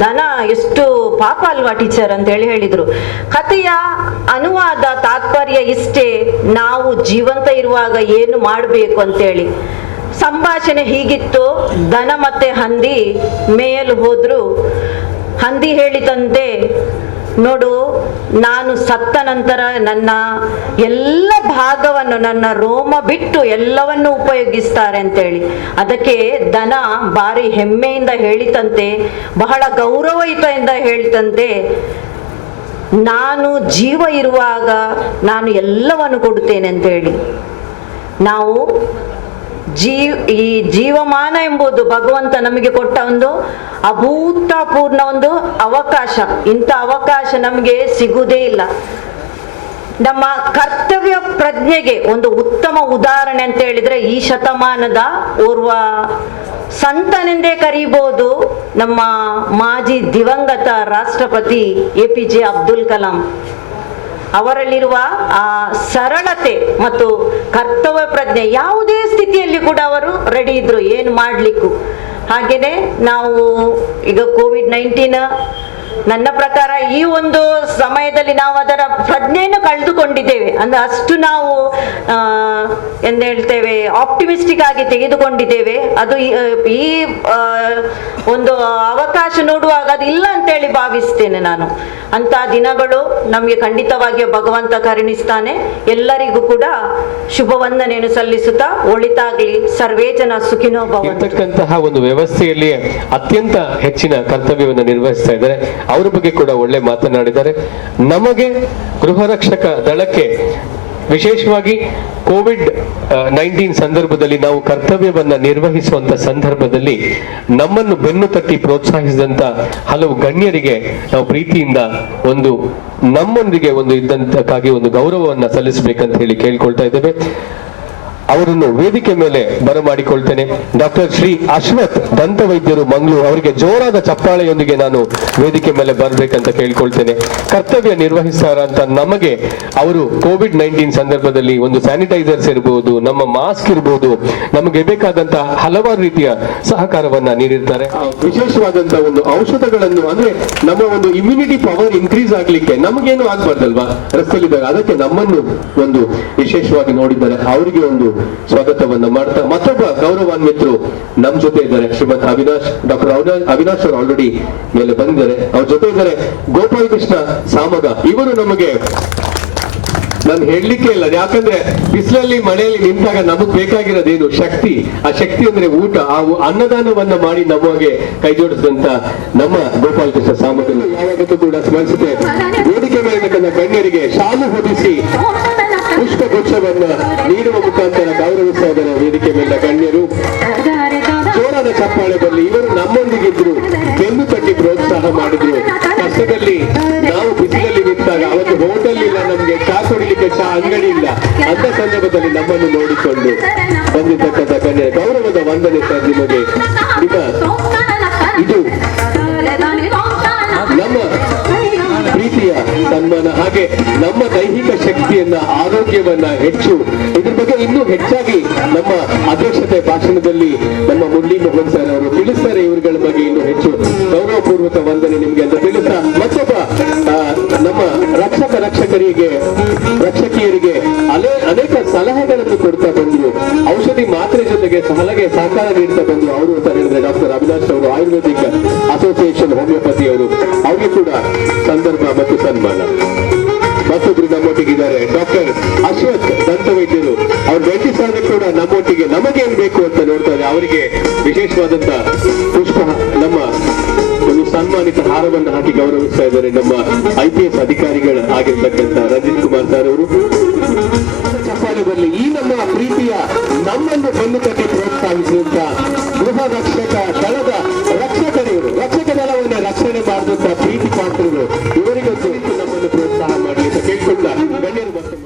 ದನ ಎಷ್ಟು ಪಾಪ ಅಲ್ವಾ ಟೀಚರ್ ಅಂತ ಹೇಳಿದ್ರು. ಕಥೆಯ ಅನುವಾದ ತಾತ್ಪರ್ಯ ಇಷ್ಟೇ, ನಾವು ಜೀವಂತ ಇರುವಾಗ ಏನು ಮಾಡಬೇಕು ಅಂತೇಳಿ. ಸಂಭಾಷಣೆ ಹೀಗಿತ್ತು. ದನ ಮತ್ತೆ ಹಂದಿ ಮೇಯಲು ಹೋದ್ರು. ಹಂದಿ ಹೇಳಿದಂತೆ, ನೋಡು, ನಾನು ಸತ್ತ ನಂತರ ನನ್ನ ಎಲ್ಲ ಭಾಗವನ್ನು, ನನ್ನ ರೋಮ ಬಿಟ್ಟು ಎಲ್ಲವನ್ನು ಉಪಯೋಗಿಸ್ತಾರೆ ಅಂತೇಳಿ. ಅದಕ್ಕೆ ದನ ಭಾರಿ ಹೆಮ್ಮೆಯಿಂದ ಹೇಳಿತಂತೆ, ಬಹಳ ಗೌರವಯುತದಿಂದ ಹೇಳಿತಂತೆ, ನಾನು ಜೀವ ಇರುವಾಗ ನಾನು ಎಲ್ಲವನ್ನು ಕೊಡುತ್ತೇನೆ ಅಂತೇಳಿ. ನಾವು ಈ ಜೀವಮಾನ ಎಂಬುದು ಭಗವಂತ ನಮಗೆ ಕೊಟ್ಟ ಒಂದು ಅಭೂತಪೂರ್ಣ ಒಂದು ಅವಕಾಶ. ಇಂಥ ಅವಕಾಶ ನಮಗೆ ಸಿಗುವುದೇ ಇಲ್ಲ. ನಮ್ಮ ಕರ್ತವ್ಯ ಪ್ರಜ್ಞೆಗೆ ಒಂದು ಉತ್ತಮ ಉದಾಹರಣೆ ಅಂತ ಹೇಳಿದ್ರೆ ಈ ಶತಮಾನದ ಓರ್ವ ಸಂತನೆಂದೇ ಕರೀಬಹುದು ನಮ್ಮ ಮಾಜಿ ದಿವಂಗತ ರಾಷ್ಟ್ರಪತಿ APJ ಅಬ್ದುಲ್ ಕಲಾಂ. ಅವರಲ್ಲಿರುವ ಆ ಸರಳತೆ ಮತ್ತು ಕರ್ತವ್ಯ ಪ್ರಜ್ಞೆ, ಯಾವುದೇ ಸ್ಥಿತಿಯಲ್ಲಿ ಕೂಡ ಅವರು ರೆಡಿ ಇದ್ರು ಏನು ಮಾಡ್ಲಿಕ್ಕೂ. ಹಾಗೇನೆ ನಾವು ಈಗ COVID-19 ನನ್ನ ಪ್ರಕಾರ ಈ ಒಂದು ಸಮಯದಲ್ಲಿ ನಾವು ಅದರ ಪ್ರಜ್ಞೆಯನ್ನು ಕಳೆದುಕೊಂಡಿದ್ದೇವೆ. ಅಂದ್ರೆ ಅಷ್ಟು ನಾವು ಎಂದು ಹೇಳ್ತೇವೆ ಆಪ್ಟಿಮಿಸ್ಟಿಕ್ ಆಗಿ ತೆಗೆದುಕೊಂಡಿದ್ದೇವೆ. ಅದು ಈ ಒಂದು ಅವಕಾಶ ನೋಡುವಾಗ ಅದು ಇಲ್ಲ ಅಂತೇಳಿ ಭಾವಿಸ್ತೇನೆ ನಾನು. ಅಂತ ದಿನಗಳು ನಮಗೆ ಖಂಡಿತವಾಗಿ ಭಗವಂತ ಕರುಣಿಸ್ತಾನೆ. ಎಲ್ಲರಿಗೂ ಕೂಡ ಶುಭ ವಂದನೆಯನ್ನು ಸಲ್ಲಿಸುತ್ತಾ ಒಳಿತಾಗ್ಲಿ, ಸರ್ವೇ ಜನ ಸುಖಿನೋ ಭವಂತು. ಒಂದು ವ್ಯವಸ್ಥೆಯಲ್ಲಿ ಅತ್ಯಂತ ಹೆಚ್ಚಿನ ಕರ್ತವ್ಯವನ್ನು ನಿರ್ವಹಿಸ್ತಾ ಇದ್ದಾರೆ. ಅವರ ಬಗ್ಗೆ ಕೂಡ ಒಳ್ಳೆ ಮಾತನಾಡಿದ್ದಾರೆ. ನಮಗೆ ಗೃಹ ರಕ್ಷಕ ದಳಕ್ಕೆ ವಿಶೇಷವಾಗಿ COVID-19 ಸಂದರ್ಭದಲ್ಲಿ ನಾವು ಕರ್ತವ್ಯವನ್ನ ನಿರ್ವಹಿಸುವಂತ ಸಂದರ್ಭದಲ್ಲಿ ನಮ್ಮನ್ನು ಬೆನ್ನು ತಟ್ಟಿ ಪ್ರೋತ್ಸಾಹಿಸಿದಂತ ಹಲವು ಗಣ್ಯರಿಗೆ ನಾವು ಪ್ರೀತಿಯಿಂದ ನಮ್ಮೊಂದಿಗೆ ಇದ್ದಂತಕ್ಕಾಗಿ ಒಂದು ಗೌರವವನ್ನ ಸಲ್ಲಿಸಬೇಕಂತ ಹೇಳಿ ಕೇಳ್ಕೊಳ್ತಾ ಇದ್ದೇವೆ. ಅವರನ್ನು ವೇದಿಕೆ ಮೇಲೆ ಬರಮಾಡಿಕೊಳ್ತೇನೆ. ಡಾಕ್ಟರ್ ಶ್ರೀ ಅಶ್ವಥ್ ದಂತ ವೈದ್ಯರು ಮಂಗಳೂರು, ಅವರಿಗೆ ಜೋರಾದ ಚಪ್ಪಾಳೆಯೊಂದಿಗೆ ನಾನು ವೇದಿಕೆ ಮೇಲೆ ಬರಬೇಕಂತ ಕೇಳ್ಕೊಳ್ತೇನೆ. ಕರ್ತವ್ಯ ನಿರ್ವಹಿಸ್ತಾರ ಅಂತ ನಮಗೆ ಅವರು COVID-19 ಸಂದರ್ಭದಲ್ಲಿ ಒಂದು ಸ್ಯಾನಿಟೈಸರ್ಸ್ ಇರಬಹುದು, ನಮ್ಮ ಮಾಸ್ಕ್ ಇರಬಹುದು, ನಮಗೆ ಬೇಕಾದಂತಹ ಹಲವಾರು ರೀತಿಯ ಸಹಕಾರವನ್ನ ನೀಡಿರ್ತಾರೆ. ವಿಶೇಷವಾದಂತಹ ಒಂದು ಔಷಧಗಳನ್ನು, ಅಂದ್ರೆ ನಮ್ಮ ಒಂದು ಇಮ್ಯುನಿಟಿ ಪವರ್ ಇನ್ಕ್ರೀಸ್ ಆಗ್ಲಿಕ್ಕೆ ನಮಗೇನು ಆಗ್ಬಾರ್ದಲ್ವಾ ರಸ್ತೆಯಲ್ಲಿದ್ದಾಗ, ಅದಕ್ಕೆ ನಮ್ಮನ್ನು ಒಂದು ವಿಶೇಷವಾಗಿ ನೋಡಿದ್ದಾರೆ. ಅವರಿಗೆ ಒಂದು ಸ್ವಾಗತವನ್ನ ಮಾಡ್ತಾ ಮತ್ತೊಬ್ಬ ಗೌರವಾನ್ವಿತರು ನಮ್ಮ ಜೊತೆ ಇದ್ದಾರೆ. ಶ್ರೀಮಂತ್ ಡಾಕ್ಟರ್ ಅವಿನಾಶ್ ಅವರು ಆಲ್ರೆಡಿ ಮೇಲೆ ಬಂದಿದ್ದಾರೆ. ಅವ್ರ ಜೊತೆ ಇದ್ದಾರೆ ಗೋಪಾಲ್ ಕೃಷ್ಣ ಸಾಮಗ. ಇವರು ನಮಗೆ ನಾನು ಹೇಳಲಿಕ್ಕೆ ಇಲ್ಲ, ಯಾಕಂದ್ರೆ ಬಿಸಿಲಲ್ಲಿ ಮಳೆಯಲ್ಲಿ ನಿಂತಾಗ ನಮಗ್ ಬೇಕಾಗಿರೋದೇನು ಶಕ್ತಿ. ಆ ಶಕ್ತಿ ಅಂದ್ರೆ ಊಟ. ಆ ಅನ್ನದಾನವನ್ನ ಮಾಡಿ ನಮಗೆ ಕೈ ಜೋಡಿಸಿದಂತ ನಮ್ಮ ಗೋಪಾಲ್ ಕೃಷ್ಣ ಸಾಮಗನ್ನು ಯಾವಾಗಲೂ ಕೂಡ ಸ್ಮರಿಸುತ್ತೆ. ವೇದಿಕೆ ಮೇಲೆ ಗಣ್ಯರಿಗೆ ಶಾಲು ಹೊದಿಸಿ ಪುಷ್ಪಗುಚ್ಛವನ್ನ ನೀಡುವ ಮುಖಾಂತರ ಗೌರವಿಸ್ತಾ ಇದ್ದಾರೆ ವೇದಿಕೆ ಮೇಲೆ ಗಣ್ಯರು. ಜೋರಾದ ಚಪ್ಪಾಳೆ ಬರಲಿ. ಇವರು ನಮ್ಮೊಂದಿಗಿದ್ರು, ಬೆನ್ನು ತಟ್ಟಿ ಪ್ರೋತ್ಸಾಹ ಮಾಡಿದ್ರು. ಕಷ್ಟದಲ್ಲಿ ನಾವು ಬಿಸಿಲಲ್ಲಿ ನಿಂತಾಗ, ಅವತ್ತು ಹೋಟೆಲ್ ಇಲ್ಲ, ನಮ್ಗೆ ಚಾ ಕುಡಿಲಿಕ್ಕೆ ಚಾ ಅಂಗಡಿ ಇಲ್ಲ, ಅಂತ ಸಂದರ್ಭದಲ್ಲಿ ನಮ್ಮನ್ನು ನೋಡಿಕೊಂಡು ಬಂದಿರ್ತಕ್ಕಂಥ ಗಣ್ಯ ಗೌರವದ ವಂದನೆ ಸರ್ ನಿಮಗೆ. ಇದು ನಮ್ಮ ಪ್ರೀತಿಯ ಸನ್ಮಾನ. ಹಾಗೆ ನಮ್ಮ ದೈಹಿಕ ಶಕ್ತಿಯನ್ನ, ಆರೋಗ್ಯವನ್ನ ಹೆಚ್ಚು, ಇದ್ರ ಬಗ್ಗೆ ಇನ್ನೂ ಹೆಚ್ಚಾಗಿ ನಮ್ಮ ಅಧ್ಯಕ್ಷತೆ ಭಾಷಣದಲ್ಲಿ ನಮ್ಮ ಮುರಳಿ ಮೋಹನ್ ಸರ್ ಅವರು ತಿಳಿಸ್ತಾರೆ. ಇವುಗಳ ಬಗ್ಗೆ ಇನ್ನೂ ಹೆಚ್ಚು ಗೌರವಪೂರ್ವಕ ವಂದನೆ ನಿಮ್ಗೆ ಅಂತ ತಿಳಿಸ್ತಾ, ಮತ್ತೊಬ್ಬ ನಮ್ಮ ರಕ್ಷಕಿಯರಿಗೆ ಅನೇಕ ಸಲಹೆಗಳನ್ನು ಕೊಡ್ತಾ ಬಂದಿದ್ದಾರೆ. ಒಂದು ಔಷಧಿ ಮಾತ್ರೆ ಜೊತೆಗೆ ಹಲಗೆ ಸಹಕಾರ ನೀಡ್ತಾ ಬಂದು ಅವರು ಅಂತ ಹೇಳಿದ್ರೆ ಡಾಕ್ಟರ್ ಅವಿನಾಶ್ ಅವರು ಆಯುರ್ವೇದಿಕ್ ಅಸೋಸಿಯೇಷನ್ ಹೋಮಿಯೋಪತಿ ಅವರು, ಅವ್ರಿಗೆ ಕೂಡ ಸಂದರ್ಭ ಮತ್ತು ಸನ್ಮಾನ. ಮತ್ತೊಬ್ರು ನಮ್ಮೊಟ್ಟಿಗಿದ್ದಾರೆ ಡಾಕ್ಟರ್ ಅಶ್ವಥ್ ದಂತವೈದ್ಯರು, ಅವ್ರ 20 ಸಾವಿರ ಕೂಡ ನಮ್ಮೊಟ್ಟಿಗೆ ನಮಗೇನ್ ಬೇಕು ಅಂತ ನೋಡ್ತಾರೆ. ಅವರಿಗೆ ವಿಶೇಷವಾದಂತ ಪುಷ್ಪ ನಮ್ಮ ಒಂದು ಸನ್ಮಾನಿತ ಹಾರವನ್ನು ಹಾಕಿ ಗೌರವಿಸ್ತಾ ಇದ್ದಾರೆ ನಮ್ಮ IPS ಅಧಿಕಾರಿಗಳು ಆಗಿರ್ತಕ್ಕಂಥ ರಂಜಿತ್ ಕುಮಾರ್ ಸರ್ ಅವರು. ಚಪ್ಪಾಳೆ ಬರಲಿ. ಈ ನಮ್ಮ ಪ್ರೀತಿಯ ನಮ್ಮನ್ನು ಬೆನ್ನು ತಟ್ಟಿ ಪ್ರೋತ್ಸಾಹಿಸಿದಂತ ಗೃಹ ರಕ್ಷಕ ದಳದ ರಕ್ಷಕರಿವರು, ರಕ್ಷಕ ದಳವನ್ನು ರಕ್ಷಣೆ ಮಾಡಿದಂತ ಪ್ರೀತಿ ಪಾತ್ರರು, ಇವರಿಗೊಂದು ನಮ್ಮನ್ನು ಪ್ರೋತ್ಸಾಹ ಮಾಡಲಿ ಅಂತ ಕೇಳ್ಕೊಂಡ ಗಣ್ಯರು ಮತ್ತೊಮ್ಮೆ.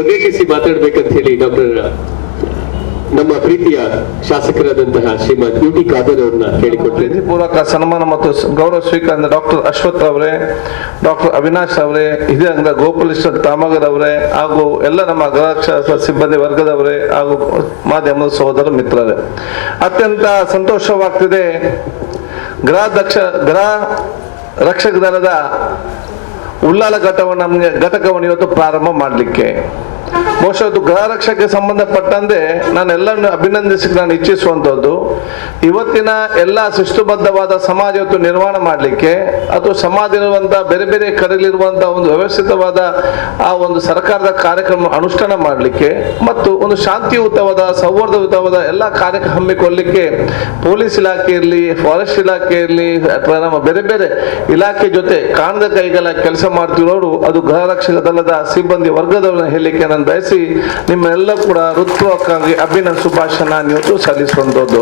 ಉದ್ದೇಶಿಸಿ ಮಾತಾಡ್ಬೇಕಂತ ಹೇಳಿ ಡಾಕ್ಟರ್ ನಮ್ಮ ಪ್ರೀತಿಯ ಶಾಸಕರಾದಂತಹ ಶ್ರೀಮಂತ್ UT ಖಾದರ್ ಅವ್ರನ್ನ ಕೇಳಿಕೊಟ್ರೆ ಪ್ರೀತಿಪೂರ್ವಕ ಸನ್ಮಾನ ಮತ್ತು ಗೌರವ ಸ್ವೀಕಾರ ಡಾಕ್ಟರ್ ಅಶ್ವಥ್ ಅವರೇ, ಡಾಕ್ಟರ್ ಅವಿನಾಶ್ ಅವರೇ, ಹಿರಿಯ ಗೋಪಾಲೇಶ್ವರ್ ತಾಮಗರ್ ಅವರೇ ಹಾಗೂ ಎಲ್ಲ ನಮ್ಮ ಗೃಹ ಸಿಬ್ಬಂದಿ ವರ್ಗದವರೇ ಹಾಗೂ ಮಾಧ್ಯಮದ ಸಹೋದರ ಮಿತ್ರರೇ, ಅತ್ಯಂತ ಸಂತೋಷವಾಗ್ತಿದೆ. ಗೃಹ ರಕ್ಷಕ ದಳದ ಉಳ್ಳಾಲ ಘಟಕವನ್ನು ಇವತ್ತು ಪ್ರಾರಂಭ ಮಾಡಲಿಕ್ಕೆ ಬಹುಶಃ ಅದು ಗೃಹ ರಕ್ಷಕ್ಕೆ ಸಂಬಂಧಪಟ್ಟಂತೆ ನಾನು ಎಲ್ಲರನ್ನು ಅಭಿನಂದಿಸಕ್ಕೆ ನಾನು ಇಚ್ಛಿಸುವಂತದ್ದು, ಇವತ್ತಿನ ಎಲ್ಲ ಶಿಸ್ತುಬದ್ಧವಾದ ಸಮಾಜ ಇವತ್ತು ನಿರ್ಮಾಣ ಮಾಡಲಿಕ್ಕೆ ಅಥವಾ ಸಮಾಜ ಇರುವಂತಹ ಬೇರೆ ಬೇರೆ ಕಡೆಯಲ್ಲಿರುವಂತಹ ಒಂದು ವ್ಯವಸ್ಥಿತವಾದ ಆ ಒಂದು ಸರ್ಕಾರದ ಕಾರ್ಯಕ್ರಮ ಅನುಷ್ಠಾನ ಮಾಡಲಿಕ್ಕೆ ಮತ್ತು ಒಂದು ಶಾಂತಿಯುತವಾದ ಸೌಹಾರ್ದಯುತವಾದ ಎಲ್ಲ ಕಾರ್ಯಕ್ರಮ ಹಮ್ಮಿಕೊಳ್ಳಲಿಕ್ಕೆ ಪೊಲೀಸ್ ಇಲಾಖೆ ಇರಲಿ, ಫಾರೆಸ್ಟ್ ಇಲಾಖೆ ಇರಲಿ ಅಥವಾ ನಮ್ಮ ಬೇರೆ ಬೇರೆ ಇಲಾಖೆ ಜೊತೆ ಕಾಣದ ಕೈಗಳ ಕೆಲಸ ಮಾಡ್ತಿರೋರು ಅದು ಗೃಹ ರಕ್ಷಕ ದಳದ ಸಿಬ್ಬಂದಿ ವರ್ಗದವರನ್ನ ಹೇಳಲಿಕ್ಕೆ ನಾನು ಬಯಸಿ ನಿಮ್ಮೆಲ್ಲ ಕೂಡ ಹೃತ್ಪೂರ್ವಕವಾಗಿ ಅಭಿನಂದನೆ ಶುಭಾಶಯ ಇವತ್ತು ಸಲ್ಲಿಸುವಂತದ್ದು.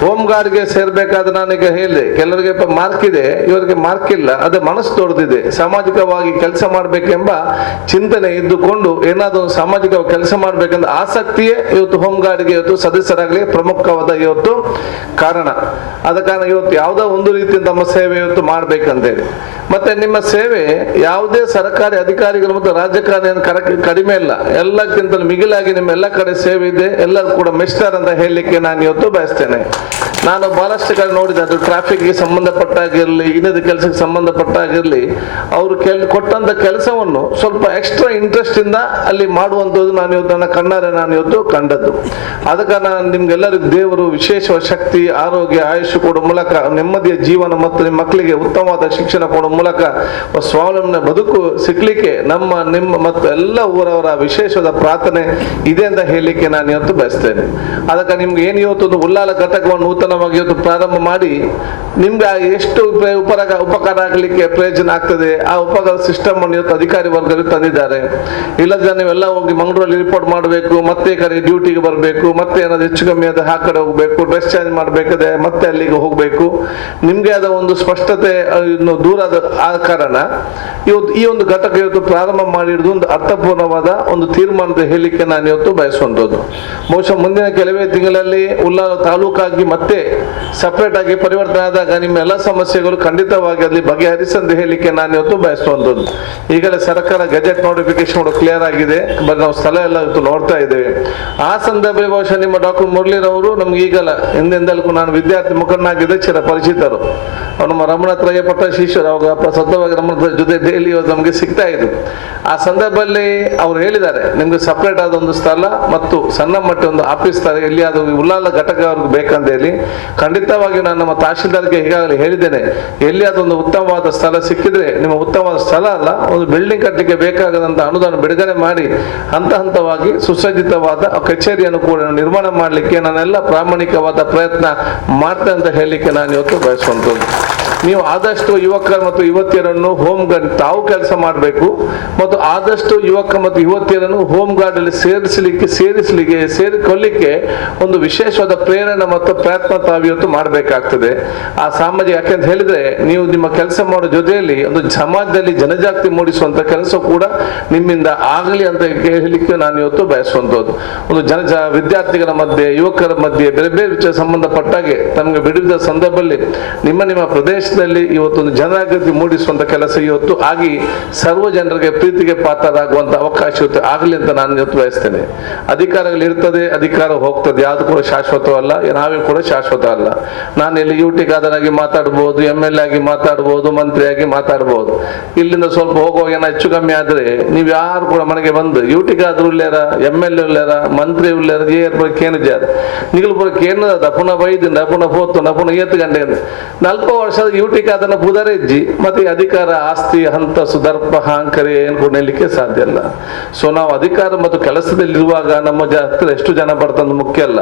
ಹೋಮ್ ಗಾರ್ಡ್ಗೆ ಸೇರ್ಬೇಕಾದ್ರೆ ನಾನೀಗ ಹೇಳಿದೆ, ಕೆಲವರಿಗೆ ಮಾರ್ಕ್ ಇದೆ, ಇವರಿಗೆ ಮಾರ್ಕ್ ಇಲ್ಲ, ಅದೇ ಮನಸ್ಸು ದೊಡ್ಡದಿದೆ, ಸಾಮಾಜಿಕವಾಗಿ ಕೆಲಸ ಮಾಡಬೇಕೆಂಬ ಚಿಂತನೆ ಇದ್ದುಕೊಂಡು ಏನಾದರೂ ಸಾಮಾಜಿಕ ಕೆಲಸ ಮಾಡಬೇಕೆಂದ ಆಸಕ್ತಿಯೇ ಇವತ್ತು ಹೋಮ್ ಗಾರ್ಡ್ಗೆ ಇವತ್ತು ಸದಸ್ಯರಾಗಲಿ ಪ್ರಮುಖವಾದ ಇವತ್ತು ಕಾರಣ. ಆದ ಕಾರಣ ಇವತ್ತು ಯಾವುದೋ ಒಂದು ರೀತಿಯ ನಮ್ಮ ಸೇವೆ ಇವತ್ತು ಮಾಡ್ಬೇಕಂತೇಳಿ. ಮತ್ತೆ ನಿಮ್ಮ ಸೇವೆ ಯಾವುದೇ ಸರ್ಕಾರಿ ಅಧಿಕಾರಿಗಳು ಮತ್ತು ರಾಜಕಾರಣಿ ಕಡಿಮೆ ಇಲ್ಲ, ಎಲ್ಲಕ್ಕಿಂತಲೂ ಮಿಗಿಲಾಗಿ ನಿಮ್ಮ ಎಲ್ಲ ಕಡೆ ಸೇವೆ ಇದೆ, ಎಲ್ಲರೂ ಕೂಡ ಮೆಚ್ತಾರೆ ಅಂತ ಹೇಳಲಿಕ್ಕೆ ನಾನು ಇವತ್ತು ಬಯಸ್ತೇನೆ. ನಾನು ಬಹಳಷ್ಟು ಕಡೆ ನೋಡಿದೆ, ಅದು ಟ್ರಾಫಿಕ್ಗೆ ಸಂಬಂಧಪಟ್ಟಾಗಿರಲಿ, ಇನ್ನದ ಕೆಲಸಕ್ಕೆ ಸಂಬಂಧಪಟ್ಟಾಗಿರಲಿ, ಅವರು ಕೊಟ್ಟಂತ ಕೆಲಸವನ್ನು ಸ್ವಲ್ಪ ಎಕ್ಸ್ಟ್ರಾ ಇಂಟ್ರೆಸ್ಟ್ ಇಂದ ಅಲ್ಲಿ ಮಾಡುವಂಥದ್ದು ನಾನು ಇವತ್ತು ನನ್ನ ಕಣ್ಣಾರೆ ನಾನು ಇವತ್ತು ಕಂಡದ್ದು. ಅದಕ್ಕೆ ನಾನು ನಿಮ್ಗೆಲ್ಲರಿಗೂ ದೇವರು ವಿಶೇಷ ಶಕ್ತಿ, ಆರೋಗ್ಯ, ಆಯುಷ್ ಕೊಡುವ ಮೂಲಕ ನೆಮ್ಮದಿಯ ಜೀವನ ಮತ್ತು ನಿಮ್ಮ ಮಕ್ಕಳಿಗೆ ಉತ್ತಮವಾದ ಶಿಕ್ಷಣ ಕೊಡುವ ಮೂಲಕ ಸ್ವಾವಲಂಬನೆ ಬದುಕು ಸಿಗ್ಲಿಕ್ಕೆ ನಿಮ್ಮ ಮತ್ತು ಎಲ್ಲ ಊರವರ ವಿಶೇಷವಾದ ಪ್ರಾರ್ಥನೆ ಇದೆ ಅಂತ ಹೇಳಲಿಕ್ಕೆ ನಾನು ಇವತ್ತು ಬಯಸ್ತೇನೆ. ಅದಕ್ಕೆ ನಿಮ್ಗೆ ಏನು ಇವತ್ತು ಒಂದು ಉಲ್ಲಾಲ ಘಟಕವನ್ನು ನೂತನವಾಗಿ ಇವತ್ತು ಪ್ರಾರಂಭ ಮಾಡಿ ನಿಮ್ಗೆ ಎಷ್ಟು ಉಪಕಾರ ಆಗಲಿಕ್ಕೆ ಪ್ರಯೋಜನ ಆಗ್ತದೆ, ಆ ಉಪಕಾರ ಸಿಸ್ಟಮ್ ಅನ್ನು ಇವತ್ತು ಅಧಿಕಾರಿ ವರ್ಗದಲ್ಲಿ ತಂದಿದ್ದಾರೆ. ಇಲ್ಲದ ನೀವೆಲ್ಲ ಹೋಗಿ ಮಂಗಳೂರಲ್ಲಿ ರಿಪೋರ್ಟ್ ಮಾಡಬೇಕು, ಮತ್ತೆ ಕಡೆ ಡ್ಯೂಟಿಗೆ ಬರಬೇಕು, ಮತ್ತೆ ಏನಾದ್ರು ಹೆಚ್ಚು ಕಮ್ಮಿ ಆದ ಆ ಕಡೆ ಹೋಗ್ಬೇಕು, ಡ್ರೆಸ್ ಚೇಂಜ್ ಮಾಡಬೇಕಾದ್ರೆ ಮತ್ತೆ ಅಲ್ಲಿಗೆ ಹೋಗ್ಬೇಕು. ನಿಮ್ಗೆ ಆದ ಒಂದು ಸ್ಪಷ್ಟತೆ ಇನ್ನು ದೂರ ಆ ಕಾರಣ ಇವತ್ತು ಈ ಒಂದು ಘಟಕ ಇವತ್ತು ಪ್ರಾರಂಭ ಮಾಡಿರೋದು ಒಂದು ಅರ್ಥಪೂರ್ಣವಾದ ಒಂದು ತೀರ್ಮಾನ ಅಂತ ಹೇಳಲಿಕ್ಕೆ ನಾನು ಇವತ್ತು ಬಯಸುವಂಥದ್ದು. ಬಹುಶಃ ಮುಂದಿನ ಕೆಲವೇ ತಿಂಗಳಲ್ಲಿ ಉಲ್ಲಾಲ ತಾಲೂಕಾಗಿ ಮತ್ತೆ ಸಪರೇಟ್ ಆಗಿ ಪರಿವರ್ತನೆ ಆದಾಗ ನಿಮ್ಮ ಎಲ್ಲ ಸಮಸ್ಯೆಗಳು ಖಂಡಿತವಾಗಿ ಅಲ್ಲಿ ಬಗೆಹರಿಸಂತ ಹೇಳಲಿಕ್ಕೆ ನಾನು ಇವತ್ತು ಬಯಸುವಂಥದ್ದು. ಈಗಲೇ ಸರ್ಕಾರ ಗೆಜೆಟ್ ನೋಟಿಫಿಕೇಶನ್ ಕ್ಲಿಯರ್ ಆಗಿದೆ, ಬಟ್ ನಾವು ಸ್ಥಳ ಎಲ್ಲ ಇವತ್ತು ನೋಡ್ತಾ ಇದ್ದೇವೆ. ಆ ಸಂದರ್ಭದಲ್ಲಿ ಬಹುಶಃ ನಿಮ್ಮ ಡಾಕ್ಟರ್ ಮುರಳೀರವರು ನಮ್ಗೆ ಈಗಲ್ಲ ಹಿಂದೆಂದಲೂ ನಾನು ವಿದ್ಯಾರ್ಥಿ ಮುಖಂಡನಾಗಿದ್ದೆ, ಚಿರ ಪರಿಚಿತರು. ಅವ್ರು ನಮ್ಮ ರಮಣತ್ರಯ್ಯ ಪಟ್ಟ ಶಿಷ್ಯರು, ಅವಾಗ ಸತತವಾಗಿ ರಮಣ ಜೊತೆ ಡೈಲಿ ನಮಗೆ ಸಿಗ್ತಾ ಇದ್ರು. ಆ ಸಂದರ್ಭದಲ್ಲಿ ಅವ್ರು ಹೇಳಿದ್ದಾರೆ, ನಿಮ್ಗೆ ಸಪರೇಟ್ ಆದ ಒಂದು ಸ್ಥಳ ಮತ್ತು ಸಣ್ಣ ಮಟ್ಟ ಒಂದು ಆಫೀಸ್ ತರ ಎಲ್ಲಿ ಅದು ಉಲ್ಲಾಲ ಘಟಕ ಅವ್ರಿಗೆ ಬೇಕಂತ ಹೇಳಿ ಖಂಡಿತವಾಗಿ ನಾನು ನಮ್ಮ ತಹಶೀಲ್ದಾರ್ಗೆ ಈಗಾಗಲೇ ಹೇಳಿದ್ದೇನೆ, ಎಲ್ಲಿ ಅದೊಂದು ಉತ್ತಮವಾದ ಸ್ಥಳ ಸಿಕ್ಕಿದ್ರೆ, ನಿಮ್ಮ ಉತ್ತಮವಾದ ಸ್ಥಳ ಅಲ್ಲ, ಒಂದು ಬಿಲ್ಡಿಂಗ್ ಕಟ್ಟಲಿಕ್ಕೆ ಬೇಕಾಗದಂತ ಅನುದಾನ ಬಿಡುಗಡೆ ಮಾಡಿ ಹಂತ ಹಂತವಾಗಿ ಸುಸಜ್ಜಿತವಾದ ಕಚೇರಿಯನ್ನು ಕೂಡ ನಿರ್ಮಾಣ ಮಾಡಲಿಕ್ಕೆ ನಾನೆಲ್ಲ ಪ್ರಾಮಾಣಿಕವಾದ ಪ್ರಯತ್ನ ಮಾಡ್ತೇನೆ ಅಂತ ಹೇಳಲಿಕ್ಕೆ ನಾನು ಇವತ್ತು ಬಯಸುವಂಥದ್ದು. ನೀವು ಆದಷ್ಟು ಯುವಕರು ಮತ್ತು ಯುವತಿಯರನ್ನು ಹೋಮ್ ಗಾರ್ಡ್ ತಾವು ಕೆಲಸ ಮಾಡಬೇಕು ಮತ್ತು ಆದಷ್ಟು ಯುವಕ ಮತ್ತು ಯುವತಿಯರನ್ನು ಹೋಮ್ ಗಾರ್ಡ್ ಅಲ್ಲಿ ಸೇರಿಕೊಳ್ಳಿಕ್ಕೆ ಒಂದು ವಿಶೇಷವಾದ ಪ್ರೇರಣೆ ಮತ್ತು ಪ್ರಯತ್ನ ತಾವು ಇವತ್ತು ಮಾಡಬೇಕಾಗ್ತದೆ. ಆ ಸಾಮಾಜಿಕ ಯಾಕೆಂತ ಹೇಳಿದ್ರೆ ನೀವು ನಿಮ್ಮ ಕೆಲಸ ಮಾಡೋ ಜೊತೆಯಲ್ಲಿ ಒಂದು ಸಮಾಜದಲ್ಲಿ ಜನಜಾಗೃತಿ ಮೂಡಿಸುವಂತ ಕೆಲಸ ಕೂಡ ನಿಮ್ಮಿಂದ ಆಗಲಿ ಅಂತ ಹೇಳಲಿಕ್ಕೆ ನಾನು ಇವತ್ತು ಬಯಸುವಂತದ್ದು. ಒಂದು ವಿದ್ಯಾರ್ಥಿಗಳ ಮಧ್ಯೆ, ಯುವಕರ ಮಧ್ಯೆ ಬೇರೆ ಬೇರೆ ವಿಚಾರ ಸಂಬಂಧಪಟ್ಟಾಗೆ ತಮಗೆ ಬಿಡುವ ಸಂದರ್ಭದಲ್ಲಿ ನಿಮ್ಮ ಪ್ರದೇಶದಲ್ಲಿ ಇವತ್ತೊಂದು ಜನಜಾಗೃತಿ ಮೂಡಿಸುವಂತ ಕೆಲಸ ಇವತ್ತು ಆಗಿ ಸರ್ವ ಜನರಿಗೆ ಪ್ರೀತಿಗೆ ಪಾತ್ರರಾಗುವಂತ ಅವಕಾಶ ಇವತ್ತು ಆಗಲಿ ಅಂತ ನಾನು ಇವತ್ತು ಬಯಸ್ತೇನೆ. ಅಧಿಕಾರಗಳು ಇರ್ತದೆ, ಅಧಿಕಾರ ಹೋಗ್ತದೆ, ಯಾವುದು ಕೂಡ ಶಾಶ್ವತವಲ್ಲ, ನಾವೇ ಕೂಡ ಶಾಶ್ವತ ಅಲ್ಲ. ನಾನು ಇಲ್ಲಿ ಯುಟಿ ಗಾದನಾಗಿ ಮಾತಾಡ್ಬೋದು, MLA ಆಗಿ ಮಾತಾಡ್ಬೋದು, ಮಂತ್ರಿಯಾಗಿ ಮಾತಾಡ್ಬೋದು. ಇಲ್ಲಿಂದ ಸ್ವಲ್ಪ ಹೋಗುವಾಗ ಏನೋ ಹೆಚ್ಚು ಕಮ್ಮಿ ಆದ್ರೆ ನೀವು ಯಾರು ಕೂಡ ಮನೆಗೆ ಬಂದು ಯುಟಿ ಗಾದ್ರು ಉಳ್ಳೇರ, MLA ಉಳ್ಳೇರ, ಮಂತ್ರಿ ಉಳ್ಳೇರ, ಏನು ಜಾರ ನಿಗಲು ಪುರ ಕೇನು ಪುನಃ ಬೈದಿಂದ ಪುನಃ ಹೋತು ಪುನಃ 7 ಗಂಟೆ 40 ವರ್ಷದ ಯುಟಿ ಕಾದನ ಬುಧರೇ ಇಜ್ಜಿ ಮತ್ತೆ ಅಧಿಕಾರ ಆಸ್ತಿ ಹಂತ ಸುದರ್ಪ ಹಾಂಕರೆ ಏನು ಕೊಡಲಿಕ್ಕೆ ಸಾಧ್ಯ ಇಲ್ಲ. ಸೊ ನಾವು ಅಧಿಕಾರ ಮತ್ತು ಕೆಲಸದಲ್ಲಿರುವಾಗ ನಮ್ಮ ಹತ್ರ ಎಷ್ಟು ಜನ ಬರ್ತಾರೆ ಮುಖ್ಯ ಅಲ್ಲ,